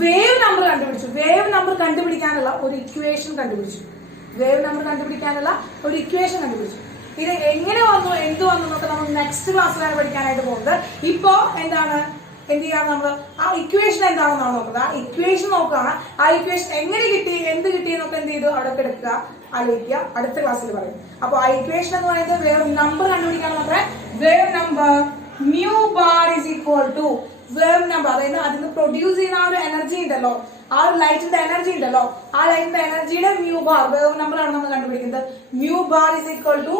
വേവ് നമ്പർ കണ്ടുപിടിക്കാനുള്ള ഒരു ഇക്വേഷൻ കണ്ടുപിടിച്ചു. ഇത് എങ്ങനെ വന്നു എന്ത് വന്നു എന്നൊക്കെ നമ്മൾ നെക്സ്റ്റ് ക്ലാസ്സിലാണ് പഠിക്കാനായിട്ട് പോകുന്നത്. ഇപ്പോ എന്താണ് എന്ത് ചെയ്യാണ് നമ്മൾ ആ ഇക്വേഷൻ എന്താണെന്നാണ് നോക്കുന്നത്. ആ ഇക്വേഷൻ നോക്കുകയാണ്. ആ ഇക്വേഷൻ എങ്ങനെ കിട്ടി എന്ത് കിട്ടി എന്നൊക്കെ എന്ത് ചെയ്തു അവിടെ എടുക്കുക, ആലോചിക്കുക. അടുത്ത ക്ലാസ്സിൽ പറയും. അപ്പൊ ആ ഇക്വേഷൻ എന്ന് പറയുന്നത് വേവ് നമ്പർ കണ്ടുപിടിക്കാൻ മാത്രമേ wave number mu bar is equal to wave number, അതായത് അതിന് പ്രൊഡ്യൂസ് ചെയ്യുന്ന ആ ഒരു എനർജി ഉണ്ടല്ലോ, ആ ഒരു ലൈറ്റിന്റെ എനർജി ഉണ്ടല്ലോ, ആ ലൈറ്റിന്റെ എനർജിയുടെ മ്യൂ ബാർ വേവ് നമ്പർ ആണ് നമ്മൾ കണ്ടുപിടിക്കുന്നത്. Mu bar is equal to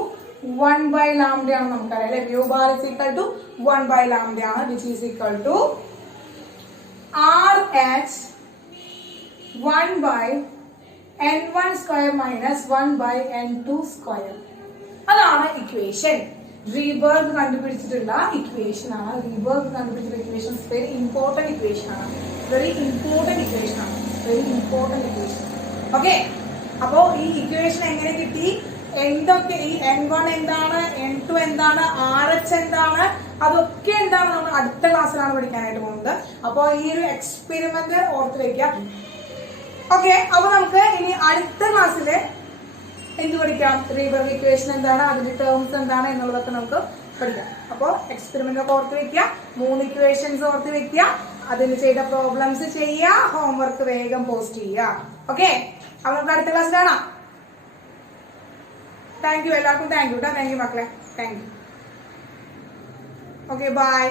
1/λ ആണ് നമുക്കറിയാം അല്ലെ. Mu bar is equal to 1/λ ആണ്, which is equal to RH 1/n1 square minus 1/n2 square. അതാണ് ഇക്വേഷൻ. റീബർഗ് കണ്ടുപിടിച്ചിട്ടുള്ള ഇക്വേഷൻ ആണ്. റീബർഗ് കണ്ടുപിടിച്ചിട്ടുള്ള ഇക്വേഷൻ വെരി ഇമ്പോർട്ടന്റ് ഇക്വേഷൻ ആണ്. വെരി ഇമ്പോർട്ടന്റ് ഇക്വേഷൻ ആണ്. Very important equation. ഓക്കെ, അപ്പോ ഈ ഇക്വേഷൻ എങ്ങനെ കിട്ടി, എന്തൊക്കെ ഈ N1 എന്താണ്, N2 എന്താണ്, RH എന്താണ്, അതൊക്കെ എന്താണ് നമ്മൾ അടുത്ത ക്ലാസ്സിലാണ് പഠിക്കാനായിട്ട് പോകുന്നത്. അപ്പോ ഈ ഒരു എക്സ്പെരിമെന്റ് ഓർത്ത് വെക്കാം. ഓക്കെ, അപ്പൊ നമുക്ക് ഇനി അടുത്ത ക്ലാസ്സില് എന്ത് പഠിക്കാം, റീബർഗ് ഇക്വേഷൻ എന്താണ്, അതിന്റെ ടേംസ് എന്താണ് എന്നുള്ളതൊക്കെ നമുക്ക് പഠിക്കാം. അപ്പോൾ എക്സ്പെരിമെന്റ് ഒക്കെ ഓർത്ത് വെക്കുക, 3 ഇക്വേഷൻസ് ഓർത്ത് വെക്കുക, അതിന് ചെയ്ത പ്രോബ്ലംസ് ചെയ്യുക, ഹോംവർക്ക് വേഗം പോസ്റ്റ് ചെയ്യുക. ഓക്കെ, അപ്പൊ നമുക്ക് അടുത്ത ക്ലാസ് കാണാം. താങ്ക് യു എല്ലാവർക്കും. താങ്ക് യു മക്കളെ. Thank you. Okay, by.